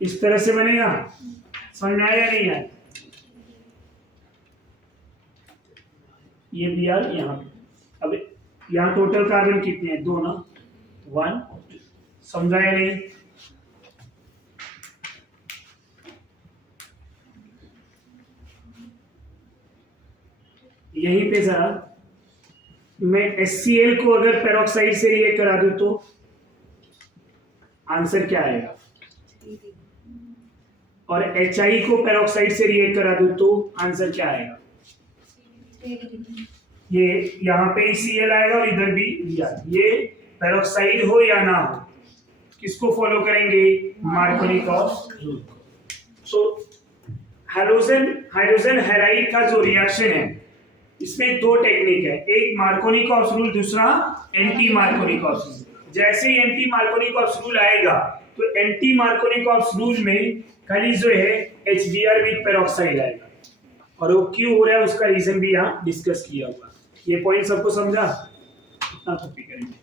इस तरह से बनेगा, समझ में आया या नहीं आया? ये बी आर यहाँ पे, अब यहाँ टोटल कार्बन कितने हैं? 2 ना, 1, समझा या नहीं? यहीं पे जरा मैं HCl को अगर पेरोक्साइड से रिएक्ट करा दूं तो आंसर क्या आएगा? 3 डिग्री। और HI को पेरोक्साइड से रिएक्ट करा दूं तो आंसर क्या आएगा? 3 डिग्री। ये यहाँ पे ही Cl आएगा और इधर भी Br। ये पेरोक्साइड हो या ना हो, किसको फॉलो करेंगे? मार्कोनिकॉफ रूल को। सो हाइड्रोजन हैलाइड का जो रिएक्शन है, इसमें 2 टेक्निक है, एक मार्कोनिकॉफ रूल, दूसरा एंटी मार्कोनिकॉफ रूल। जैसे ही एंटी मार्कोनिकॉफ रूल आएगा तो एंटी मार्कोनिकॉफ रूल में खाली जो है HBr विद पेरोक्साइड आएगा, और वो क्यों हो रहा है उसका रीजन भी यहाँ डिस्कस किया हुआ। ये पॉइंट सबको समझा? इतना कॉपी करेंगे।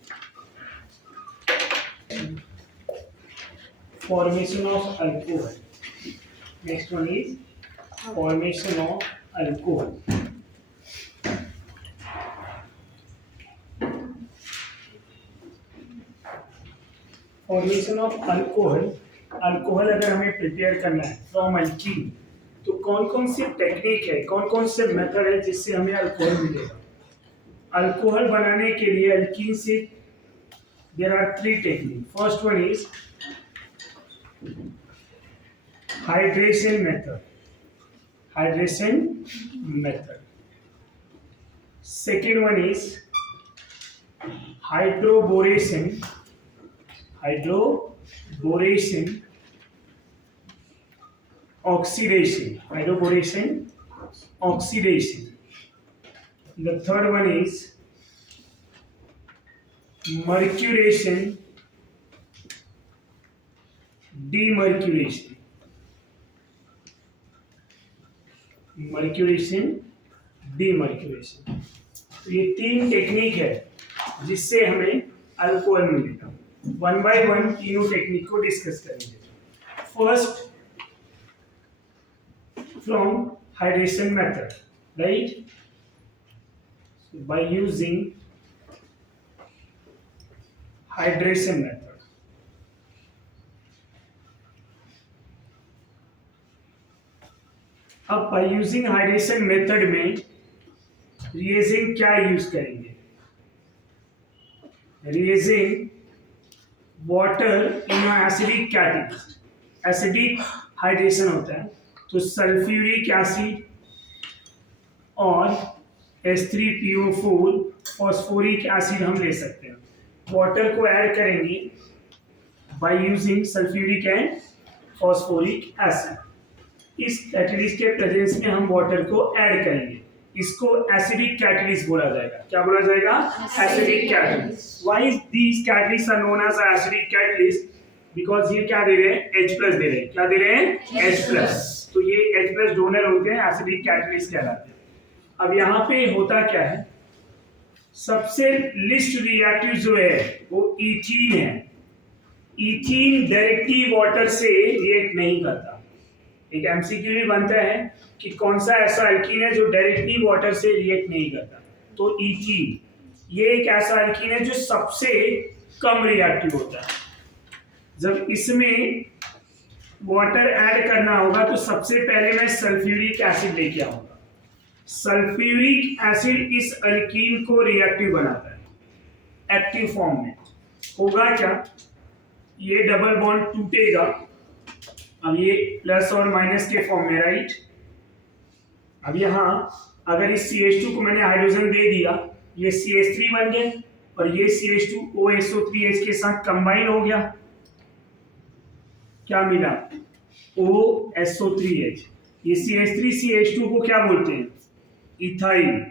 Formation of alcohol, next one is formation of alcohol. Formation of alcohol, alcohol अगर हमें प्रिपेयर करना है फ्रॉम अल्कीन, तो कौन कौन सी टेक्निक है, कौन कौन से मेथड है जिससे हमें अल्कोहल मिलेगा? अल्कोहल बनाने के लिए अल्कीन से there are 3 technique. First one is hydration method, hydration method. Second one is hydroboration, hydroboration oxidation, hydroboration, oxidation. The third one is mercuration, demercuration. Mercuration, demercuration. तो ये 3 टेक्निक है जिससे हमें अल्कोहल मिलेगा। 1 by 1 तीनों टेक्निक को डिस्कस करेंगे। First, from hydration method, right? So by using hydration method, अब by using hydration method में reagent क्या यूज करेंगे? reagent water in acidic catalyst, acidic hydration होता है, तो सल्फ्यूरिक एसिड और H3PO4 फॉस्फोरिक एसिड हम ले सकते हैं। वाटर को ऐड करेंगे by using sulphuric and phosphoric acid. इस कैटलिस्ट के प्रेजेंस में हम वाटर को ऐड करेंगे, इसको एसिडिक कैटलिस्ट बोला जाएगा। क्या बोला जाएगा? Acidic catalyst. Why these catalyst are known as acidic catalyst? Because ये क्या दे रहे हैं? H+ दे रहे हैं। क्या दे रहे हैं? H+। तो ये H+ डोनर होते हैं, एसिडिक कैटलिस्ट कहलाते हैं। अब यहाँ पे होता क्या है, सबसे लिस्ट रिएक्टिव जो है वो इथीन है। इथीन डायरेक्टली वाटर से रिएक्ट नहीं करता। एक एमसीक्यू भी बनता है कि कौन सा ऐसा अल्कीन है जो डायरेक्टली वाटर से रिएक्ट नहीं करता, तो इथीन ये एक ऐसा अल्कीन है जो सबसे कम रिएक्टिव होता है। जब इसमें वाटर ऐड करना होगा तो सबसे पहले मैं सल्फ्यूरिक एसिड लेके आऊंगा। सल्फ्यूरिक एसिड इस अल्कीन को रिएक्टिव बनाता है एक्टिव फॉर्म में। होगा क्या, ये डबल बॉन्ड टूटेगा, अब ये प्लस और माइनस के फॉर्म में, राइट। अब यहाँ अगर इस CH2 को मैंने हाइड्रोजन दे दिया, ये CH3 बन गया और ये CH2OSO3H के साथ कंबाइन हो गया। क्या मिला? OSO3H। ये CH3CH2 को क्या बोलते हैं? इथाइल।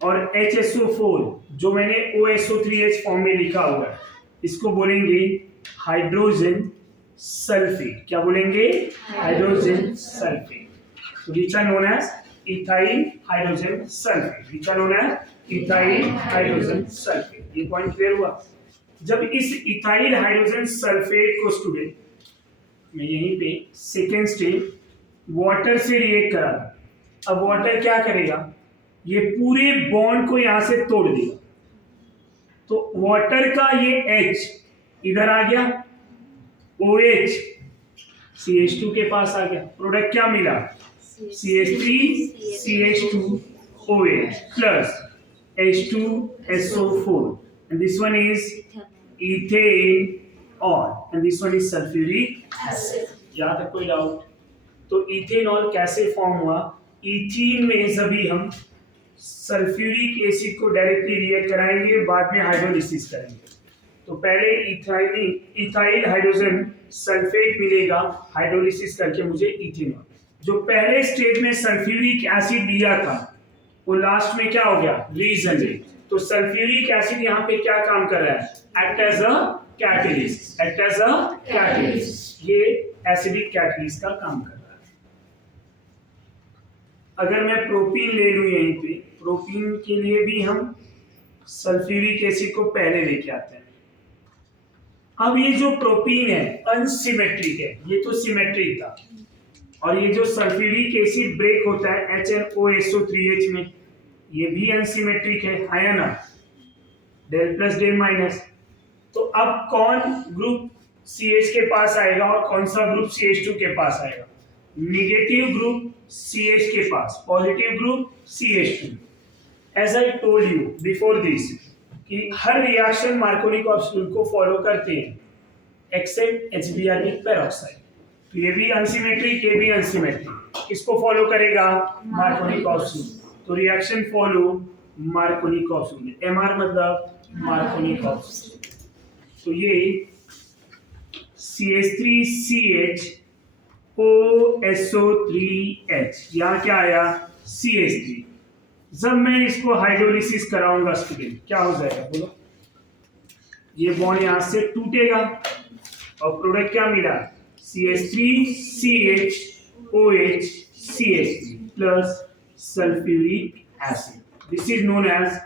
और HSO4 जो मैंने OSO3H फॉर्म में लिखा हुआ है, इसको बोलेंगे हाइड्रोजन सल्फेट। क्या बोलेंगे? Hydrogen sulphate. तो which are known as ethyl hydrogen sulfate, which are known as ethyl hydrogen sulfate। ये पॉइंट क्लियर हुआ? जब इस इथाइल हाइड्रोजन सल्फेट को स्टूडेंट मैं यहीं पे सेकेंड स्टेप वाटर से रिएक्ट करा, अब वाटर क्या करेगा? ये पूरे बॉन्ड को यहां से तोड़ देगा। तो वाटर का ये H इधर आ गया, OH CH2 के पास आ गया। प्रोडक्ट क्या मिला? CH3CH2OH plus H2SO4 and this one is ethanol and this one is sulfuric acid। यहाँ तक कोई डाउट? तो इथेनॉल कैसे फॉर्म हुआ? इथीन में सभी हम सल्फ्यूरिक एसिड को डायरेक्टली रिएक्ट कराएंगे, बाद में हाइड्रोलिसिस करेंगे। तो पहले इथाइल हाइड्रोजन सल्फेट मिलेगा, हाइड्रोलिसिस करके मुझे इथेनॉल। जो पहले स्टेज में सल्फ्यूरिक एसिड दिया था वो लास्ट में क्या हो गया? रीजनरेट। तो सल्फ्यूरिक एसिड यहाँ पे क्या काम कर रहा है? Act as a catalyst, act as a catalyst. ये एसिडिक कैटलिस्ट का काम कर रहा है। अगर मैं प्रोपीन ले लूं यहीं पे, प्रोपीन के लिए भी हम सल्फ्यूरिक एसिड को पहले लेके आते हैं। अब ये जो प्रोपीन है अनसिमेट्रिक है, ये तो सिमेट्रिक था। और ये जो सल्फ्यूरिक एसिड ब्रेक होता है HNOSO3H में, ये भी अनसिमेट्रिक है ना? Del plus del minus. तो अब कौन ग्रुप CH के पास आएगा और कौन सा ग्रुप CH2 के पास आएगा? नेगेटिव ग्रुप CH के पास, positive group CH2। As I told you before this कि हर रिएक्शन मार्कोनी कॉप्सूल को फॉलो करते हैं एक्सेप्ट HBr विद पेरोक्साइड। तो ये भी अनसिमेट्रिक, ये भी अनसिमेट्रिक। किसको फॉलो करेगा? मार्कोनी कॉप्सूल। तो रिएक्शन फॉलो मार्कोनी कॉप्सूल। MR मतलब मार्कोनी कॉप्सूल। तो ये CH3CH OSO3H, यहाँ क्या आया? CH3। जब मैं इसको हाइड्रोलिसिस कराऊंगा स्टूडेंट, क्या हो जाएगा बोलो? ये बॉन्ड यहां से टूटेगा और प्रोडक्ट क्या मिला? CH3CHOH CH3 plus sulfuric acid. This is known as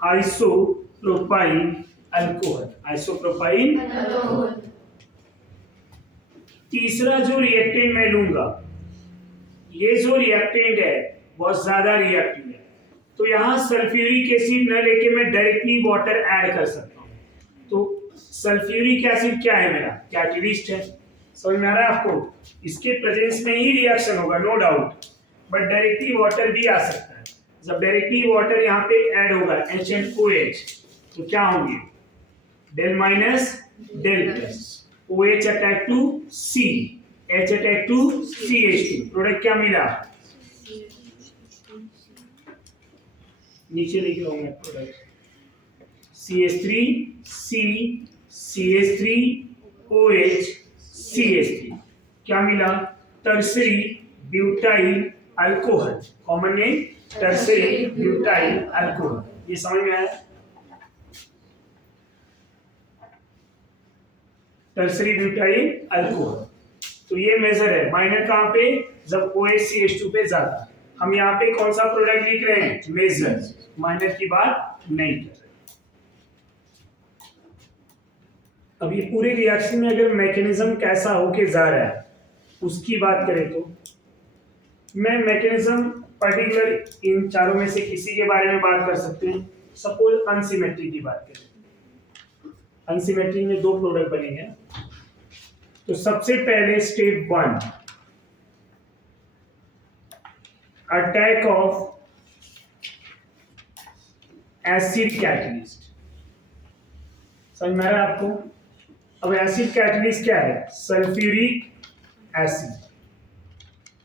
isopropyl alcohol. Isopropyl alcohol. तीसरा जो रिएक्टेंट मैं लूंगा, ये जो रिएक्टेंट है बहुत ज्यादा रिएक्टिव है, तो यहाँ सल्फ्यूरिक एसिड न लेके मैं डायरेक्टली वाटर ऐड कर सकता हूँ। तो सल्फ्यूरिक एसिड क्या है? मेरा कैटलिस्ट है। समझ में आ रहा है आपको? इसके प्रेजेंस में ही रिएक्शन होगा, no doubt, but directly water भी आ सकता है। जब डायरेक्टली वाटर यहाँ पे ऐड होगा HNOH, तो क्या होंगे? Del minus del plus, OH attack to C, H attack to CH2। Product क्या मिला? नीचे लिख रहा हूं मैं प्रोडक्ट CH3C CH3OH CH3। क्या मिला? Tertiary butyl alcohol. Common name tertiary butyl alcohol. ये समझ में आया? Tertiary butyl alcohol. तो ये मेजर है। माइनर कहां पे? जब OH CH2 पे ज्यादा। हम यहाँ पे कौन सा प्रोडक्ट लिख रहे हैं? मेजर। माइनर की बात नहीं कर रहे। अब ये पूरे रिएक्शन में अगर मैकेनिज्म कैसा होके जा रहा है उसकी बात करें तो मैं मैकेनिज्म पर्टिकुलर इन चारों में से किसी के बारे में बात कर सकते हैं। सपोज अनसिमेट्री की बात करें, अनसिमेट्री में दो प्रोडक्ट बनेंगे। तो सबसे पहले step 1, attack of acid catalyst. समझ में आ रहा है आपको? अब एसिड कैटलिस्ट क्या है? Sulphuric acid.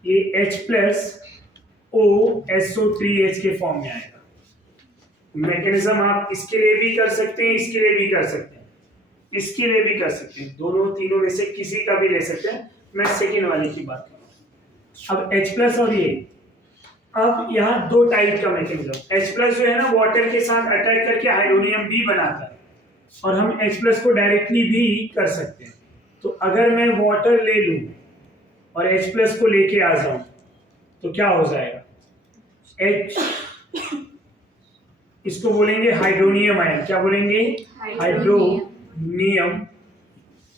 ये H+OSO3H के फॉर्म में आएगा। मैकेनिज्म आप इसके लिए भी कर सकते हैं, इसके लिए भी कर सकते हैं, इसके लिए भी कर सकते हैं, दोनों तीनों में से किसी का भी ले सकते हैं। मैं सेकेंड वाले की बात कर रहा हूँ। अब H प्लस और ये, अब यहाँ दो टाइप का मैकेनिज्म। H प्लस जो है ना वाटर के साथ अटैक करके हाइड्रोनियम भी बनाता है, और हम H प्लस को डायरेक्टली भी कर सकते हैं। तो अगर मैं वाटर ले लूं और H प्लस को लेके आ जाऊं तो क्या हो जाएगा? H, इसको बोलेंगे हाइड्रोनियम आयन। क्या बोलेंगे? Hydronium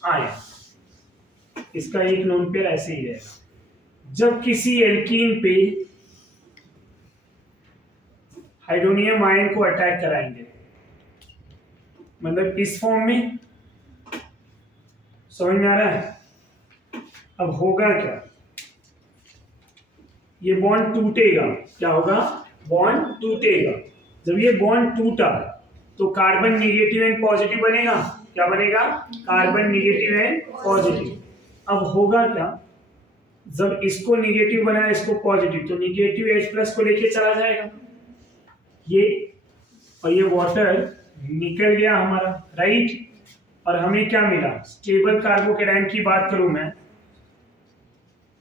ion. इसका एक नोन पेयर ऐसे ही रहेगा। जब किसी एल्कीन पे हाइड्रोनियम आयन को अटैक कराएंगे, मतलब इस फॉर्म में, समझ में आ रहा है? अब होगा क्या? ये बॉन्ड टूटेगा। क्या होगा? बॉन्ड टूटेगा। जब ये बॉन्ड टूटा तो कार्बन निगेटिव एंड पॉजिटिव बनेगा। क्या बनेगा? Carbon negative and positive. अब होगा क्या? जब इसको निगेटिव बनाया, इसको पॉजिटिव, तो निगेटिव H प्लस को लेके चला जाएगा ये, और ये वाटर निकल गया हमारा, राइट। और हमें क्या मिला? स्टेबल कार्बोकेटायन की बात करूं मैं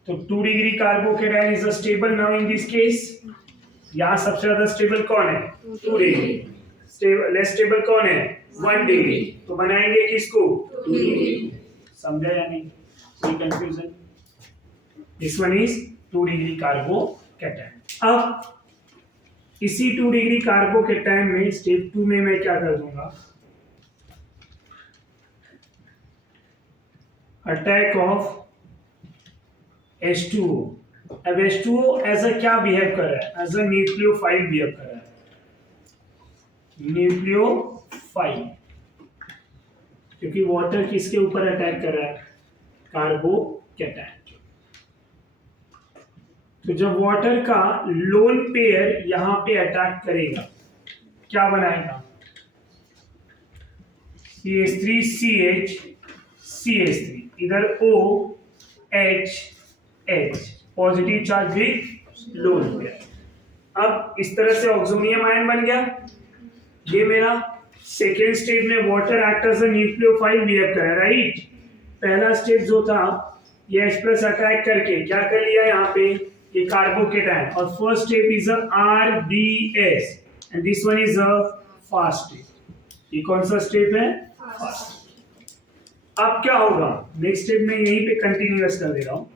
तो 2 degree carbocation is a stable now in this case. यहां सबसे ज्यादा स्टेबल कौन है? 2 डिग्री। लेस स्टेबल कौन है? 1 डिग्री। तो बनाएंगे किसको? 2 डिग्री। समझा या नहीं? कोई confusion? This one is 2 degree carbocation. अब इसी 2 डिग्री कार्बोकेटायन में स्टेप 2 में मैं क्या कर दूंगा? Attack of H2O। अब H2O एज अ क्या बिहेव कर रहा है? एज अ न्यूक्लियोफाइल बिहेव कर रहा है। न्यूक्लियोफाइल, क्योंकि वाटर किसके ऊपर अटैक कर रहा है? कार्बोकेटायन। तो जब वाटर का लोन पेयर यहां पे अटैक करेगा, क्या बनाएगा? CH3CH CH3, इधर OH H, positive charge with lone pair. अब इस तरह से ऑक्सोनियम आयन बन गया। ये मेरा सेकेंड स्टेप में water act as a nucleophile behave कर रहा है, राइट। पहला स्टेप जो था, ये H प्लस अटैक करके क्या कर लिया यहाँ पे? ये कार्बोकेटायन। और first step is a RBS and this one is a fast step. ये कौन सा स्टेप है? फास्ट। अब क्या होगा? नेक्स्ट स्टेप में यहीं पे कंटिन्यूअस कर दे रहा हूं।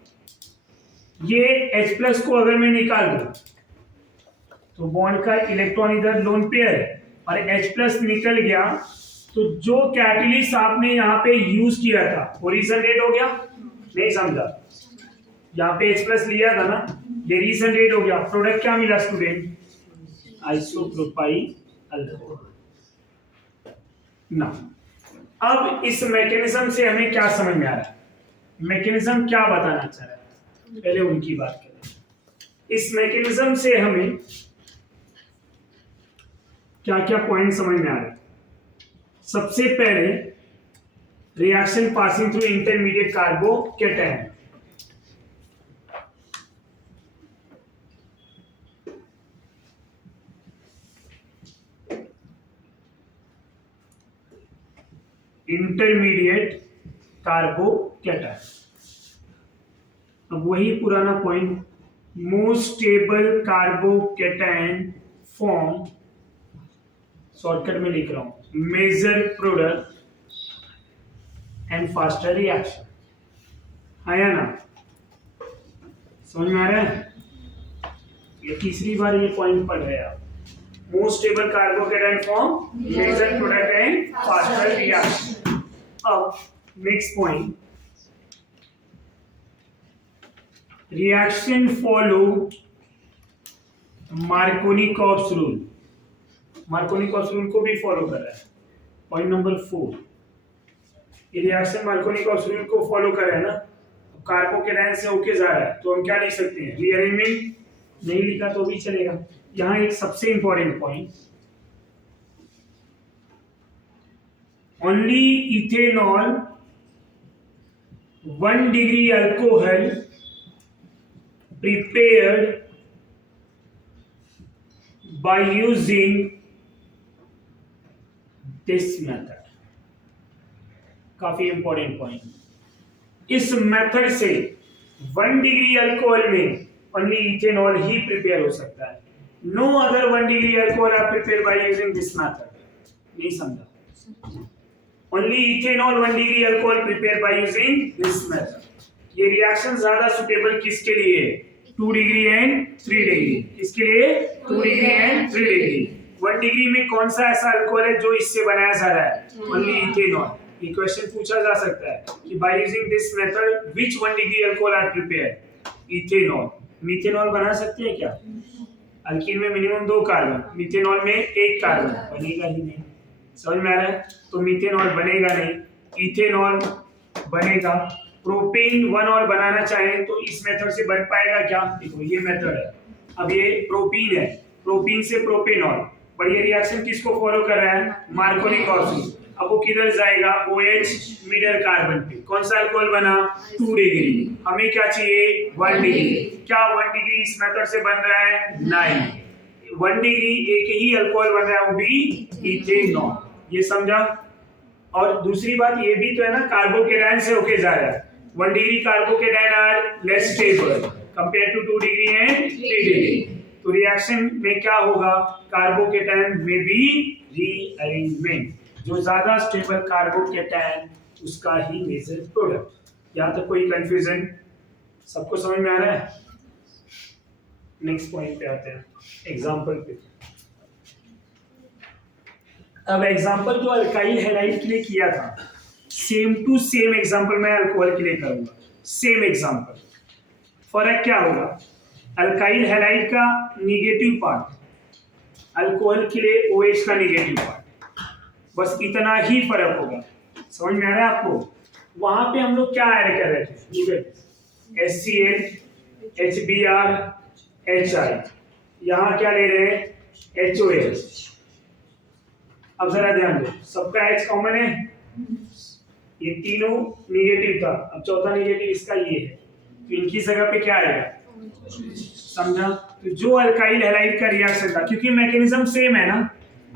ये H प्लस को अगर मैं निकाल दूं तो बॉन्ड का इलेक्ट्रॉन इधर लोन पेयर है, और H प्लस निकल गया तो जो कैटलिस्ट आपने यहाँ पे यूज किया था वो रीसेंटेड हो गया। नहीं समझा? यहाँ पे H प्लस लिया था ना, ये रीसेंटेड हो गया। प्रोडक्ट क्या मिला स्टूडेंट? Isopropyl alcohol. ना, अब इस मैकेनिज्म से हमें क्या समझ में आ रहा है? मैकेनिज्म क्या बताना चाह रहा है? पहले उनकी बात करें। इस मैकेनिज्म से हमें क्या क्या पॉइंट समझ में आ रहे हैं? सबसे पहले, reaction passing through intermediate carbocation. Intermediate carbocation. अब वही पुराना point, most stable carbocation form, shortcut में लिख रहा हूं, major product and faster reaction. आया ना? समझ में आ रहा है? ये तीसरी बार ये पॉइंट पढ़ रहे हैं आप। Most stable carbocation form, major product and faster reaction. अब next point, reaction follow Markovnikov's rule. Markovnikov's rule को भी फॉलो कर रहा है। पॉइंट नंबर 4, ये रिएक्शन मार्कोनी-कॉप्स रूल को फॉलो कर रहा है ना, कार्बोकेटायन से होके जा रहा है, तो हम क्या लिख सकते हैं? रीअरेंजमेंट। नहीं लिखा तो भी चलेगा। यहां एक सबसे important point, only ethanol 1 degree alcohol prepared by using this method। काफी इंपॉर्टेंट पॉइंट। इस मेथड से 1 डिग्री अल्कोहल में ओनली इथेनॉल ही प्रिपेयर हो सकता है. No other 1 degree alcohol are prepare by using this method. नहीं समझा? Only ethanol 1 degree alcohol prepare by using this method. ये रिएक्शन ज्यादा सुटेबल किसके लिए है? 2 डिग्री एंड 3 डिग्री. किसके लिए? 2 डिग्री एंड 3 डिग्री. 1 डिग्री में कौन सा ऐसा अल्कोहल है जो इससे बनाया जा रहा है? Only ethanol. ये क्वेश्चन पूछा जा सकता है कि by using this method which 1 degree alcohol are prepare? Ethanol. Methanol बना सकते हैं क्या? अल्कीन में मिनिमम 2 कार्बन, मिथेनॉल में 1 कार्बन. बनेगा ही नहीं. समझ में आ रहा है? तो मिथेनॉल बनेगा नहीं, इथेनॉल बनेगा. प्रोपेन 1 और बनाना चाहें तो इस मेथड से बन पाएगा क्या? देखो ये मेथड है. अब ये प्रोपीन है, प्रोपीन से प्रोपेनॉल. पर ये रिएक्शन किसको फॉलो कर रहा है? मार्कोनिक एसिड. अब वो किधर जाएगा? OH मिडल कार्बन पे. कौन सा अल्कोहल बना? 2 डिग्री. हमें क्या चाहिए? 1 डिग्री. क्या 1 डिग्री इस मेथड से बन रहा है? नहीं. 1 डिग्री एक ही अल्कोहल बन रहा है, वो भी इथेनॉल. ये समझा? और दूसरी बात ये भी तो है ना, कार्बोकेटायन से होके जा रहा है. 1 degree carbocation are less stable compare to 2 degree and 3 degree. तो रिएक्शन में क्या होगा? कार्बोकेटायन में भी रीअरेंजमेंट. जो ज्यादा स्टेबल कार्बोकेटायन उसका ही मेजर प्रोडक्ट. यहाँ तक कोई कंफ्यूजन? सबको समझ में आ रहा है? नेक्स्ट पॉइंट पे आते हैं, एग्जांपल पे. अब एग्जांपल जो अल्काइल हैलाइड के लिए किया था, सेम टू सेम एग्जांपल मैं अल्कोहल के लिए करूंगा. Same example. फर्क क्या होगा? अल्काइल हैलाइड का निगेटिव पार्ट, अल्कोहल के लिए OH का निगेटिव पार्ट. बस इतना ही फर्क होगा. समझ में आ रहा है आपको? वहां पे हम लोग क्या ऐड कर रहे थे? ठीक है, HCl, HBr, HI. यहाँ क्या ले रहे हैं? HOH. अब जरा ध्यान दो, सबका H कॉमन है. ये तीनों निगेटिव था, अब चौथा निगेटिव इसका ये है. तो इनकी जगह पे क्या आएगा? समझा? तो जो अल्काइल हैलाइड का रिएक्शन था, क्योंकि मैकेनिज्म सेम है ना,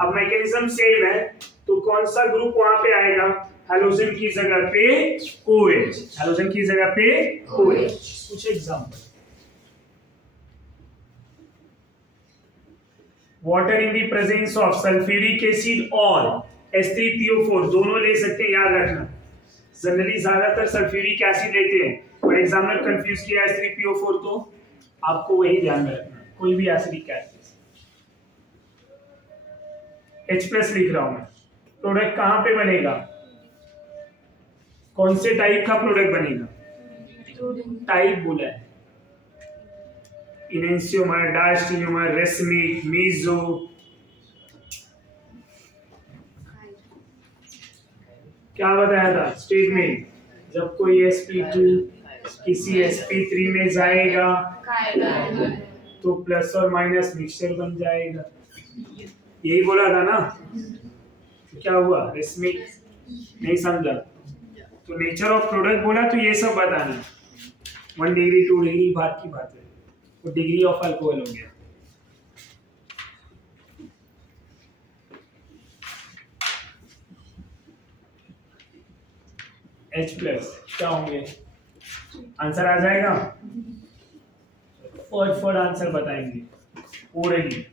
अब मैकेनिज्म सेम है तो कौन सा ग्रुप वहां पे आएगा? हैलोजन की जगह पे OH. हैलोजन की जगह पे OH. कुछ example. Water in the presence of sulphuric acid और H3PO4 दोनों ले सकते हैं, याद रखना. जनरली ज्यादातर सल्फ्यूरिक एसिड लेते हैं, पर एग्जामिनर कंफ्यूज किया H3PO4, तो आपको वही ध्यान में रखना. कोई भी एसिडिक एसिड. H+ लिख रहा हूं मैं. प्रोडक्ट कहां पे बनेगा? कौन से टाइप का प्रोडक्ट बनेगा? टाइप बोला है. Enantiomer, डायस्टेनियोमर, racemic, meso. क्या बताया था स्टेटमेंट? जब कोई sp2 किसी sp3 में जाएगा तो प्लस और माइनस मिक्सचर बन जाएगा. यही बोला था ना? तो क्या हुआ? रेसमिक. नहीं समझा? तो नेचर ऑफ प्रोडक्ट बोला तो ये सब बताना. 1 डिग्री 2 डिग्री बात की बात है. तो डिग्री ऑफ अल्कोहल हो गया. H+ क्या होंगे? आंसर आ जाएगा. फट आंसर बताएंगे ओरली.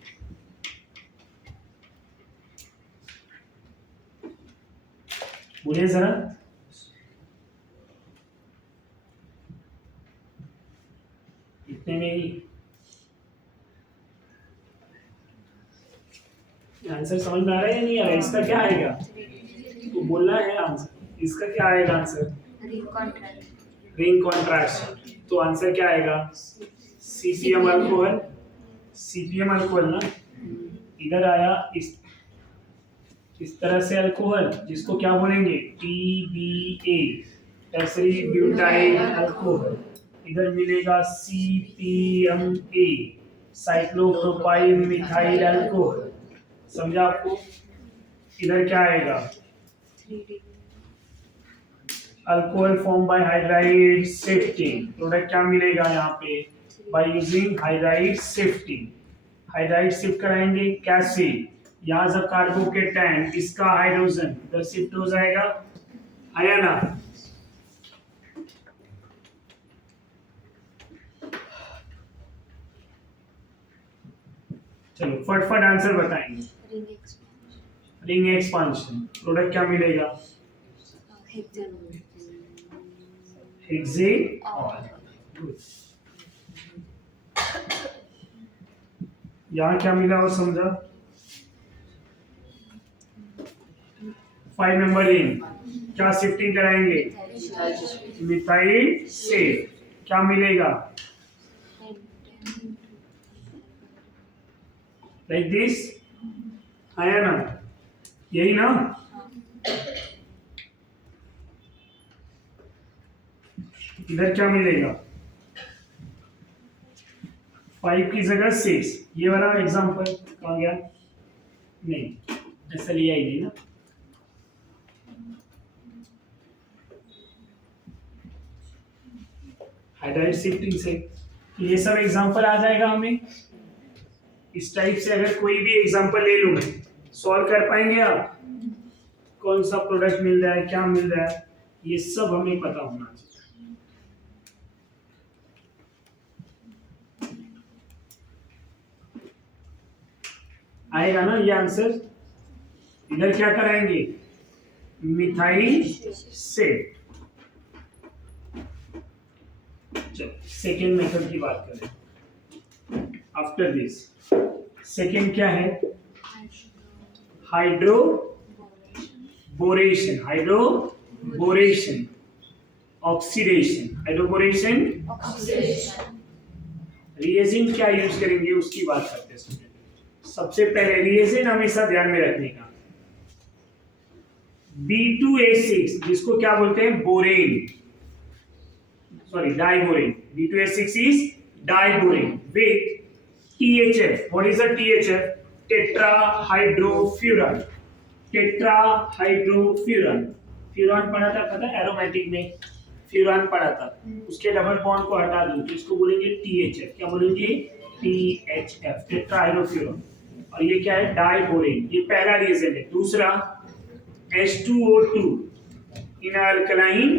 बोलिए जरा. इतने में ही आंसर समझ में आ रहा है या नहीं आ रहा है? इसका क्या आएगा? तो बोलना है आंसर. इसका क्या आएगा आंसर? Ring contraction. तो आंसर क्या आएगा? CPM alcohol. CPM अल्कोहल ना, इधर आया इस तरह से अल्कोहल, जिसको क्या बोलेंगे? TBA, tertiary butyl alcohol. इधर मिलेगा CPMA, साइक्लोप्रोपाइल मिथाइल अल्कोहल. समझा आपको? इधर क्या आएगा? Alcohol form by hydride shifting. Product क्या मिलेगा यहाँ पे? By using hydride shifting. Hydride shift कराएंगे कैसे? यहाँ जब कार्बोकेटायन इसका हाइड्रोजन इधर शिफ्ट हो जाएगा, आया ना? चलो फटाफट आंसर बताएंगे। Ring expansion ring expansion, product क्या मिलेगा? Hexane hexanol. यहाँ क्या मिला और समझा? 5 नंबर रिंग क्या शिफ्टिंग कराएंगे? मिथाइल से क्या मिलेगा? लाइक दिस, आया ना? यही ना? इधर क्या मिलेगा? 5 की जगह 6। ये वाला एग्जांपल कहाँ गया? नहीं, ऐसा लिया ही नहीं ना। हाइड्राइड शिफ्टिंग से ये सब एग्जांपल आ जाएगा हमें। इस टाइप से अगर कोई भी एग्जांपल ले लूं मैं, सॉल्व कर पाएंगे आप? कौन सा प्रोडक्ट मिल रहा है, क्या मिल रहा है, ये सब हमें पता होना चाहिए। आएगा ना ये आंसर? इधर क्या कराएंगे? मिथाइल से। चलो सेकेंड मेथड की बात करें। आफ्टर दिस सेकेंड क्या है? Hydroboration, hydroboration, oxidation, hydroboration, reagent क्या यूज करेंगे उसकी बात करते हैं स्टूडेंट। सबसे पहले रिएजेंट हमेशा ध्यान में रखने का, B2H6 जिसको क्या बोलते हैं? Borane, sorry diborane. B2H6 is diborane with THF. What is a THF? Tetrahydrofuran. Tetrahydrofuran, furan पढ़ा था, पता है एरोमेटिक में फ्यूरन पढ़ा था, उसके डबल बॉन्ड को हटा दूं तो इसको बोलेंगे THF। क्या बोलेंगे? THF, टेट्राहाइड्रोफ्यूरन। और ये क्या है? डाइबोरेन। ये पहला रिएजेंट है। दूसरा H2O2 in a alkaline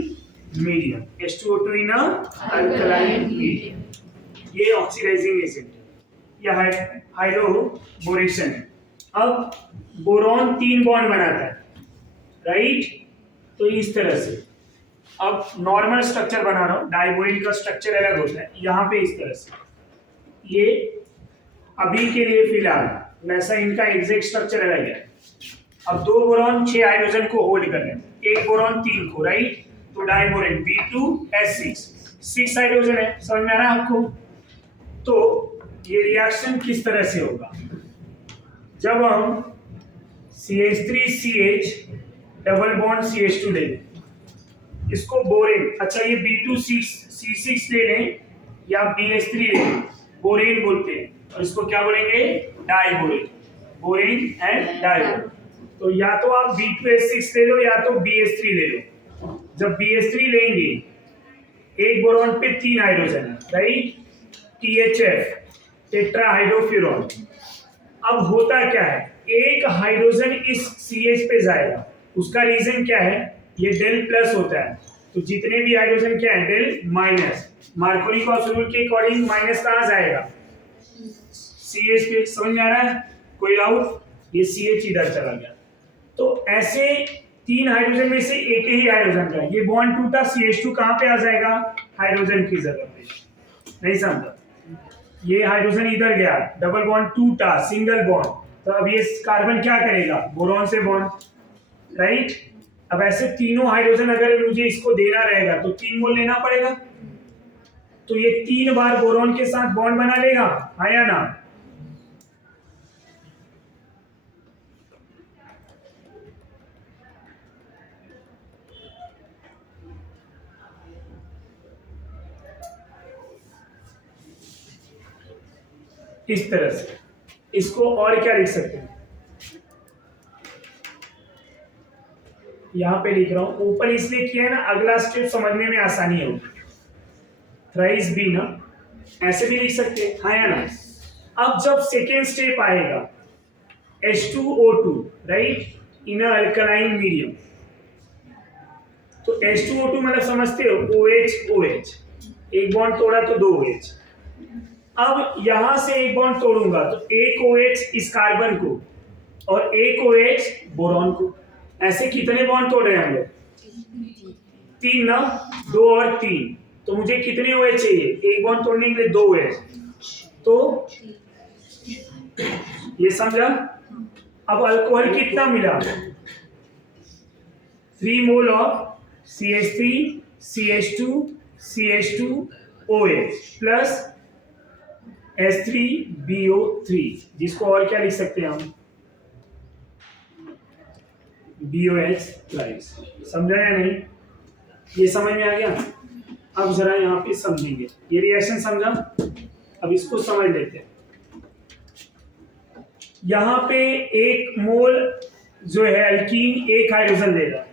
medium, H2O2 in a alkaline medium, ये ऑक्सीडाइजिंग एजेंट है, यह हाइड्रोबोरेशन है। अब बोरॉन 3 बॉन्ड बनाता है, राइट? तो इस तरह से अब नॉर्मल स्ट्रक्चर बना रहा हूं, डाइबोरेन का स्ट्रक्चर अलग होता है, यहाँ पे इस तरह से। ये अभी के लिए फिलहाल वैसा इनका एग्जैक्ट स्ट्रक्चर अलग है। अब 2 बोरॉन 6 हाइड्रोजन को होल्ड कर रहे हैं, 1 बोरॉन 3 को, राइट? तो डाइबोरेन B2H6 6 हाइड्रोजन है, समझ में आ रहा है आपको? तो ये रिएक्शन किस तरह से होगा? जब हम CH3CH डबल बॉन्ड CH2 ले लें, इसको बोरेन, अच्छा ये B2C6 ले लें या BH3 ले लें, बोरेन बोलते हैं, और इसको क्या बोलेंगे? Diborane, borane and diborane. तो या तो आप B2H6 ले लो या तो BH3 ले लो। जब BH3 लेंगे, 1 बोरॉन पे 3 हाइड्रोजन है, राइट? THF, tetrahydrofuran. अब होता क्या है? एक हाइड्रोजन इस CH पे जाएगा, उसका रीजन क्या है? ये डेल प्लस होता है, तो जितने भी हाइड्रोजन क्या है? Del minus. मार्कोनिकॉफ रूल के अकॉर्डिंग माइनस कहाँ जाएगा? CH पे। समझ में आ रहा है? कोई डाउट? ये CH इधर चला गया, तो ऐसे 3 हाइड्रोजन में से एक ही हाइड्रोजन का ये बॉन्ड टूटा, CH2 कहाँ पे आ जाएगा? हाइड्रोजन की जगह पे। नहीं समझा? ये हाइड्रोजन इधर गया, डबल बॉन्ड टूटा, सिंगल बॉन्ड, तो अब ये कार्बन क्या करेगा? बोरॉन से बॉन्ड, राइट? अब ऐसे तीनों हाइड्रोजन अगर मुझे इसको देना रहेगा तो 3 मोल लेना पड़ेगा, तो ये 3 बार बोरॉन के साथ बॉन्ड बना लेगा, आया ना? इस तरह से। इसको और क्या लिख सकते हैं? यहां पे लिख रहा हूं, ऊपर इसलिए किया है ना, अगला स्टेप समझने में आसानी होगी। थ्राइस बी ना, ऐसे भी लिख सकते हैं, हाँ या ना? अब जब सेकेंड स्टेप आएगा H2O2, right, in alkaline medium, तो H2O2 मतलब समझते हो, OH OH, एक बॉन्ड तोड़ा तो 2 OH, अब यहां से एक बॉन्ड तोड़ूंगा तो एक OH इस कार्बन को और एक OH बोरॉन को। ऐसे कितने बॉन्ड तोड़ रहे हैं हम लोग? 3 ना, 2 और 3। तो मुझे कितने OH चाहिए? एक बॉन्ड तोड़ने के लिए 2 OH। तो ये समझा? अब अल्कोहल कितना मिला? 3 mole of CH3 CH2 CH2 OH plus H3BO3, जिसको और क्या लिख सकते हैं हम? BOH thrice. समझा या नहीं? ये समझ में आ गया? अब जरा यहाँ पे समझेंगे, ये रिएक्शन समझा? अब इसको समझ लेते हैं। यहाँ पे 1 मोल जो है एल्कीन 1 हाइड्रोजन ले रहा है।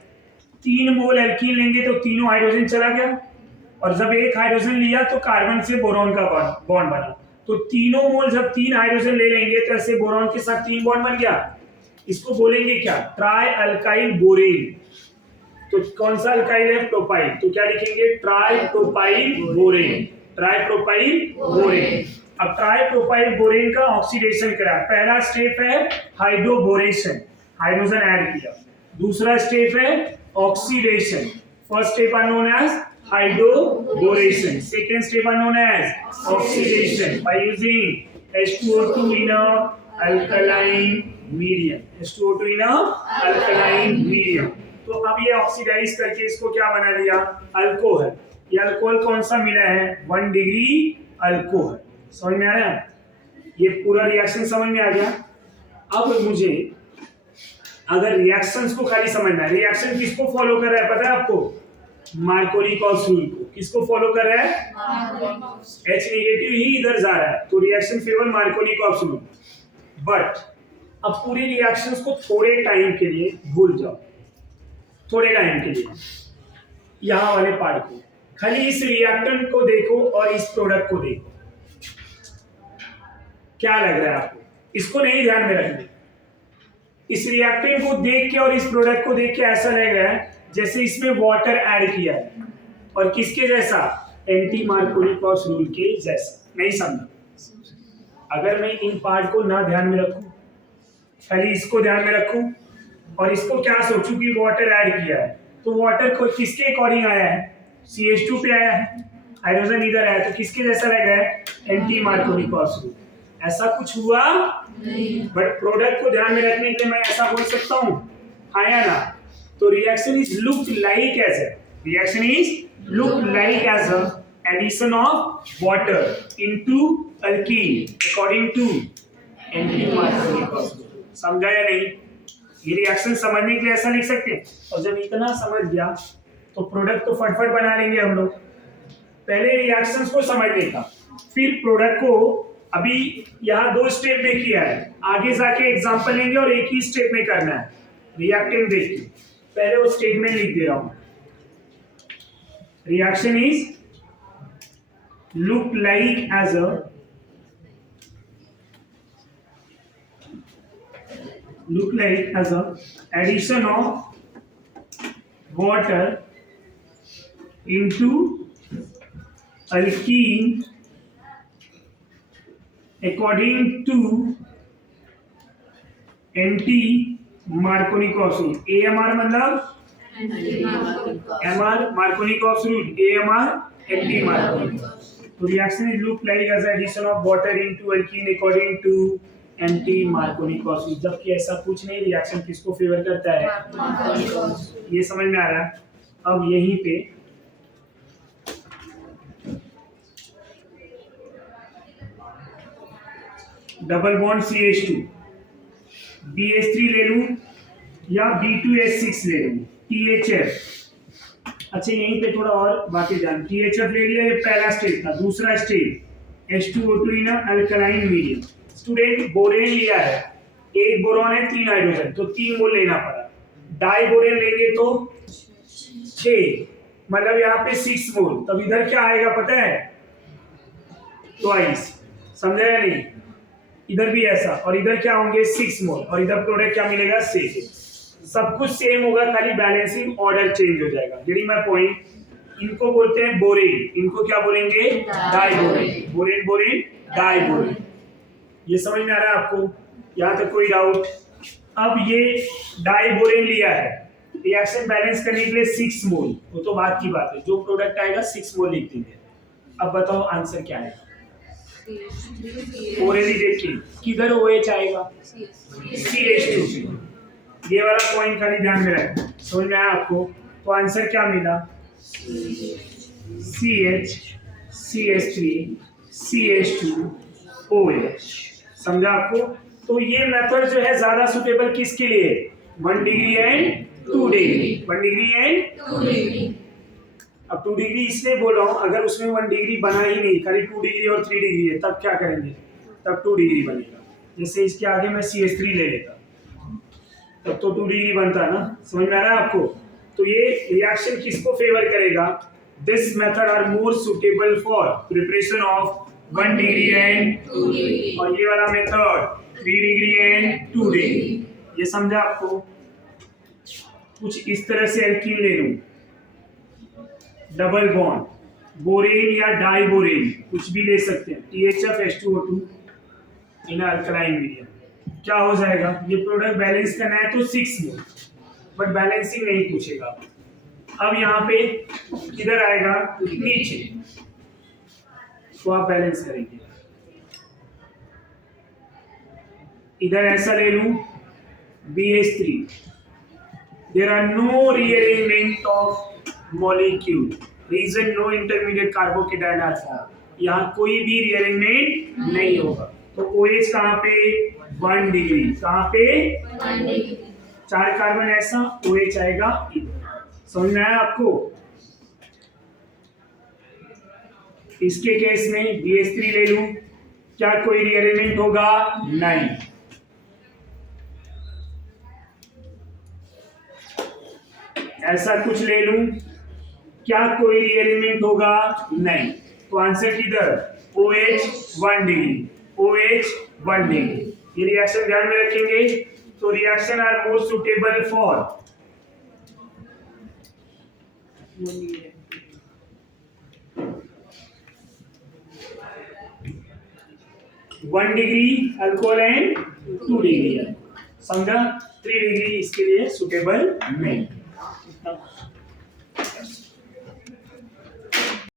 3 मोल एल्कीन लेंगे तो तीनों हाइड्रोजन चला गया, और जब 1 हाइड्रोजन लिया तो कार्बन से बोरॉन का बॉन्ड बना। तो तीनों मोल जब 3 हाइड्रोजन ले लेंगे तो ऐसे बोरॉन के साथ 3 बॉन्ड बन गया। इसको बोलेंगे क्या? Try alkyl borane. तो कौन सा अल्काइल है? प्रोपाइल। तो क्या लिखेंगे? Try propyl borane. Try propyl borane. अब ट्राई प्रोपाइल बोरेन का ऑक्सीडेशन करा। पहला स्टेप है हाइड्रोबोरेशन, हाइड्रोजन ऐड किया। दूसरा स्टेप है oxidation. First step are known as hydroboration. Second step are known as oxidation by using H2O2 in a alkaline medium. H2O2 in a alkaline medium. तो अब ये ऑक्सीडाइज करके इसको क्या बना लिया? अल्कोहल। ये अल्कोहल कौन सा मिला है? 1 डिग्री अल्कोहल। समझ में आ रहा है? ये पूरा रिएक्शन समझ में आ गया। अब मुझे अगर रिएक्शंस को खाली समझना है, रिएक्शन किसको फॉलो कर रहा है पता है आपको? मार्कोनिकॉस रूल को। किसको फॉलो कर रहा है? H नेगेटिव ही इधर जा रहा है, तो रिएक्शन फेवर मार्कोनिकॉस रूल। बट अब पूरी रिएक्शंस को थोड़े टाइम के लिए भूल जाओ, थोड़े टाइम के लिए यहां वाले पार्ट को, खाली इस रिएक्टेंट को देखो और इस प्रोडक्ट को देखो। क्या लग रहा है आपको? इसको नहीं ध्यान में रखना। इस रिएक्टेंट को देख के और इस प्रोडक्ट को देख के ऐसा लग रहा है जैसे इसमें वाटर ऐड किया है, और किसके जैसा? एंटी मार्कोनिकॉस रूल के जैसा। नहीं समझा? अगर मैं इन पार्ट को ना ध्यान में रखूं, खाली इसको ध्यान में रखूं और इसको क्या सोचूं कि वाटर ऐड किया है, तो वाटर को किसके अकॉर्डिंग आया है? CH2 पे आया है, हाइड्रोजन इधर आया, तो किसके जैसा लग रहा है? Anti मार्कोनिकॉस rule. ऐसा कुछ हुआ नहीं, बट प्रोडक्ट को ध्यान में रखने के लिए मैं ऐसा बोल सकता हूं, हाँ या ना? तो reaction is look like as a addition of water into alkene according to anti-Markovnikov rule। समझा या नहीं? ये रिएक्शन समझने के लिए ऐसा लिख सकते हैं, और जब इतना समझ गया तो प्रोडक्ट तो फटफट बना लेंगे हम लोग। पहले रिएक्शंस को समझने का, फिर प्रोडक्ट को। अभी यहाँ 2 स्टेप में किया है, आगे जाके एग्जांपल लेंगे और एक ही स्टेप में करना है रिएक्टेंट देख के। पहले वो स्टेटमेंट लिख दे रहा हूं। Reaction is look like as a addition of water into alkene according to anti-Markovnikov rule। AMR मतलब MR Markovnikov rule, AMR anti-Markovnikov। तो reaction is look like as addition of water into alkene according to anti Markovnikov's rule. जबकि ऐसा कुछ नहीं, रिएक्शन किसको फेवर करता है? ये समझ में आ रहा है? अब यहीं पे डबल बॉन्ड CH2 BH3 ले लूं या B2H6 ले लूं, THF। अच्छा, यहीं पे थोड़ा और बातें जान। THF ले लिया, ये पहला स्टेप था। दूसरा step H2O2 in alkaline medium. Student borane लिया है, 1 बोरॉन है 3 हाइड्रोजन, तो 3 मोल लेना पड़ा। डाई बोरेन लेंगे तो 6, मतलब यहाँ पे 6 मोल। तब इधर क्या आएगा पता है? ट्वाइस। समझा या नहीं? इधर भी ऐसा, और इधर क्या होंगे? 6 मोल, और इधर प्रोडक्ट क्या मिलेगा? 6। सब कुछ सेम होगा, खाली बैलेंसिंग ऑर्डर चेंज हो जाएगा। Getting my point? इनको बोलते हैं बोरेन, इनको क्या बोलेंगे? Diborane. Borane borane diborane. ये समझ में आ रहा है आपको? यहाँ तक कोई डाउट? अब ये डाइबोरेन लिया है, रिएक्शन बैलेंस करने के लिए 6 मोल, वो तो बात की बात है, जो प्रोडक्ट आएगा 6 मोल लिख देंगे। अब बताओ आंसर क्या है? ओरली देखिए किधर OH आएगा, CH2। ये वाला पॉइंट खाली ध्यान में रखना, समझ में आया आपको? तो आंसर क्या मिला? CH, CH3, CH2, OH। समझा आपको? तो ये मेथड जो है ज्यादा सुटेबल किसके लिए? 1 degree and 2 degree. 1 degree and 2 degree. अब 2 डिग्री इसलिए बोल रहा हूँ, अगर उसमें 1 डिग्री बना ही नहीं, खाली 2 डिग्री और 3 डिग्री है, तब क्या करेंगे? तब 2 डिग्री बनेगा। जैसे इसके आगे मैं CH3 ले लेता, तब तो 2 डिग्री बनता है ना। समझ में आ रहा है आपको? तो ये रिएक्शन किसको फेवर करेगा? This method are more suitable for preparation of 1 degree and 2 degree. और ये वाला मेथड 3 डिग्री एंड 2 डिग्री। ये समझा आपको? कुछ इस तरह से एल्कीन ले लूं, डबल बॉन्ड, बोरेन या डाइबोरेन, कुछ भी ले सकते हैं, THF H2O2 in alkaline medium. क्या हो जाएगा? ये प्रोडक्ट बैलेंस करना है तो 6 मोल, बट बैलेंसिंग नहीं पूछेगा। अब यहाँ पे किधर आएगा? नीचे, तो आप बैलेंस करेंगे। इधर ऐसा ले लूं, BH3, there are no rearrangement of molecule, reason no intermediate carbocation are form. यहाँ कोई भी रीअरेंजमेंट नहीं होगा। तो OH कहाँ पे? 1 डिग्री। कहाँ पे? 1 डिग्री। 4 कार्बन ऐसा, OH आएगा इधर। समझ में आया आपको? इसके केस में BH3 ले लूं, क्या कोई रीअरेंजमेंट होगा? नहीं। ऐसा कुछ ले लूं, क्या कोई रीअरेंजमेंट होगा? नहीं। तो आंसर किधर? OH 1 degree, OH 1 degree. ये रिएक्शन ध्यान में रखेंगे। तो reaction are more suitable for 1 degree alcohol and 2 degree. समझा? 3 डिग्री इसके लिए सुटेबल नहीं।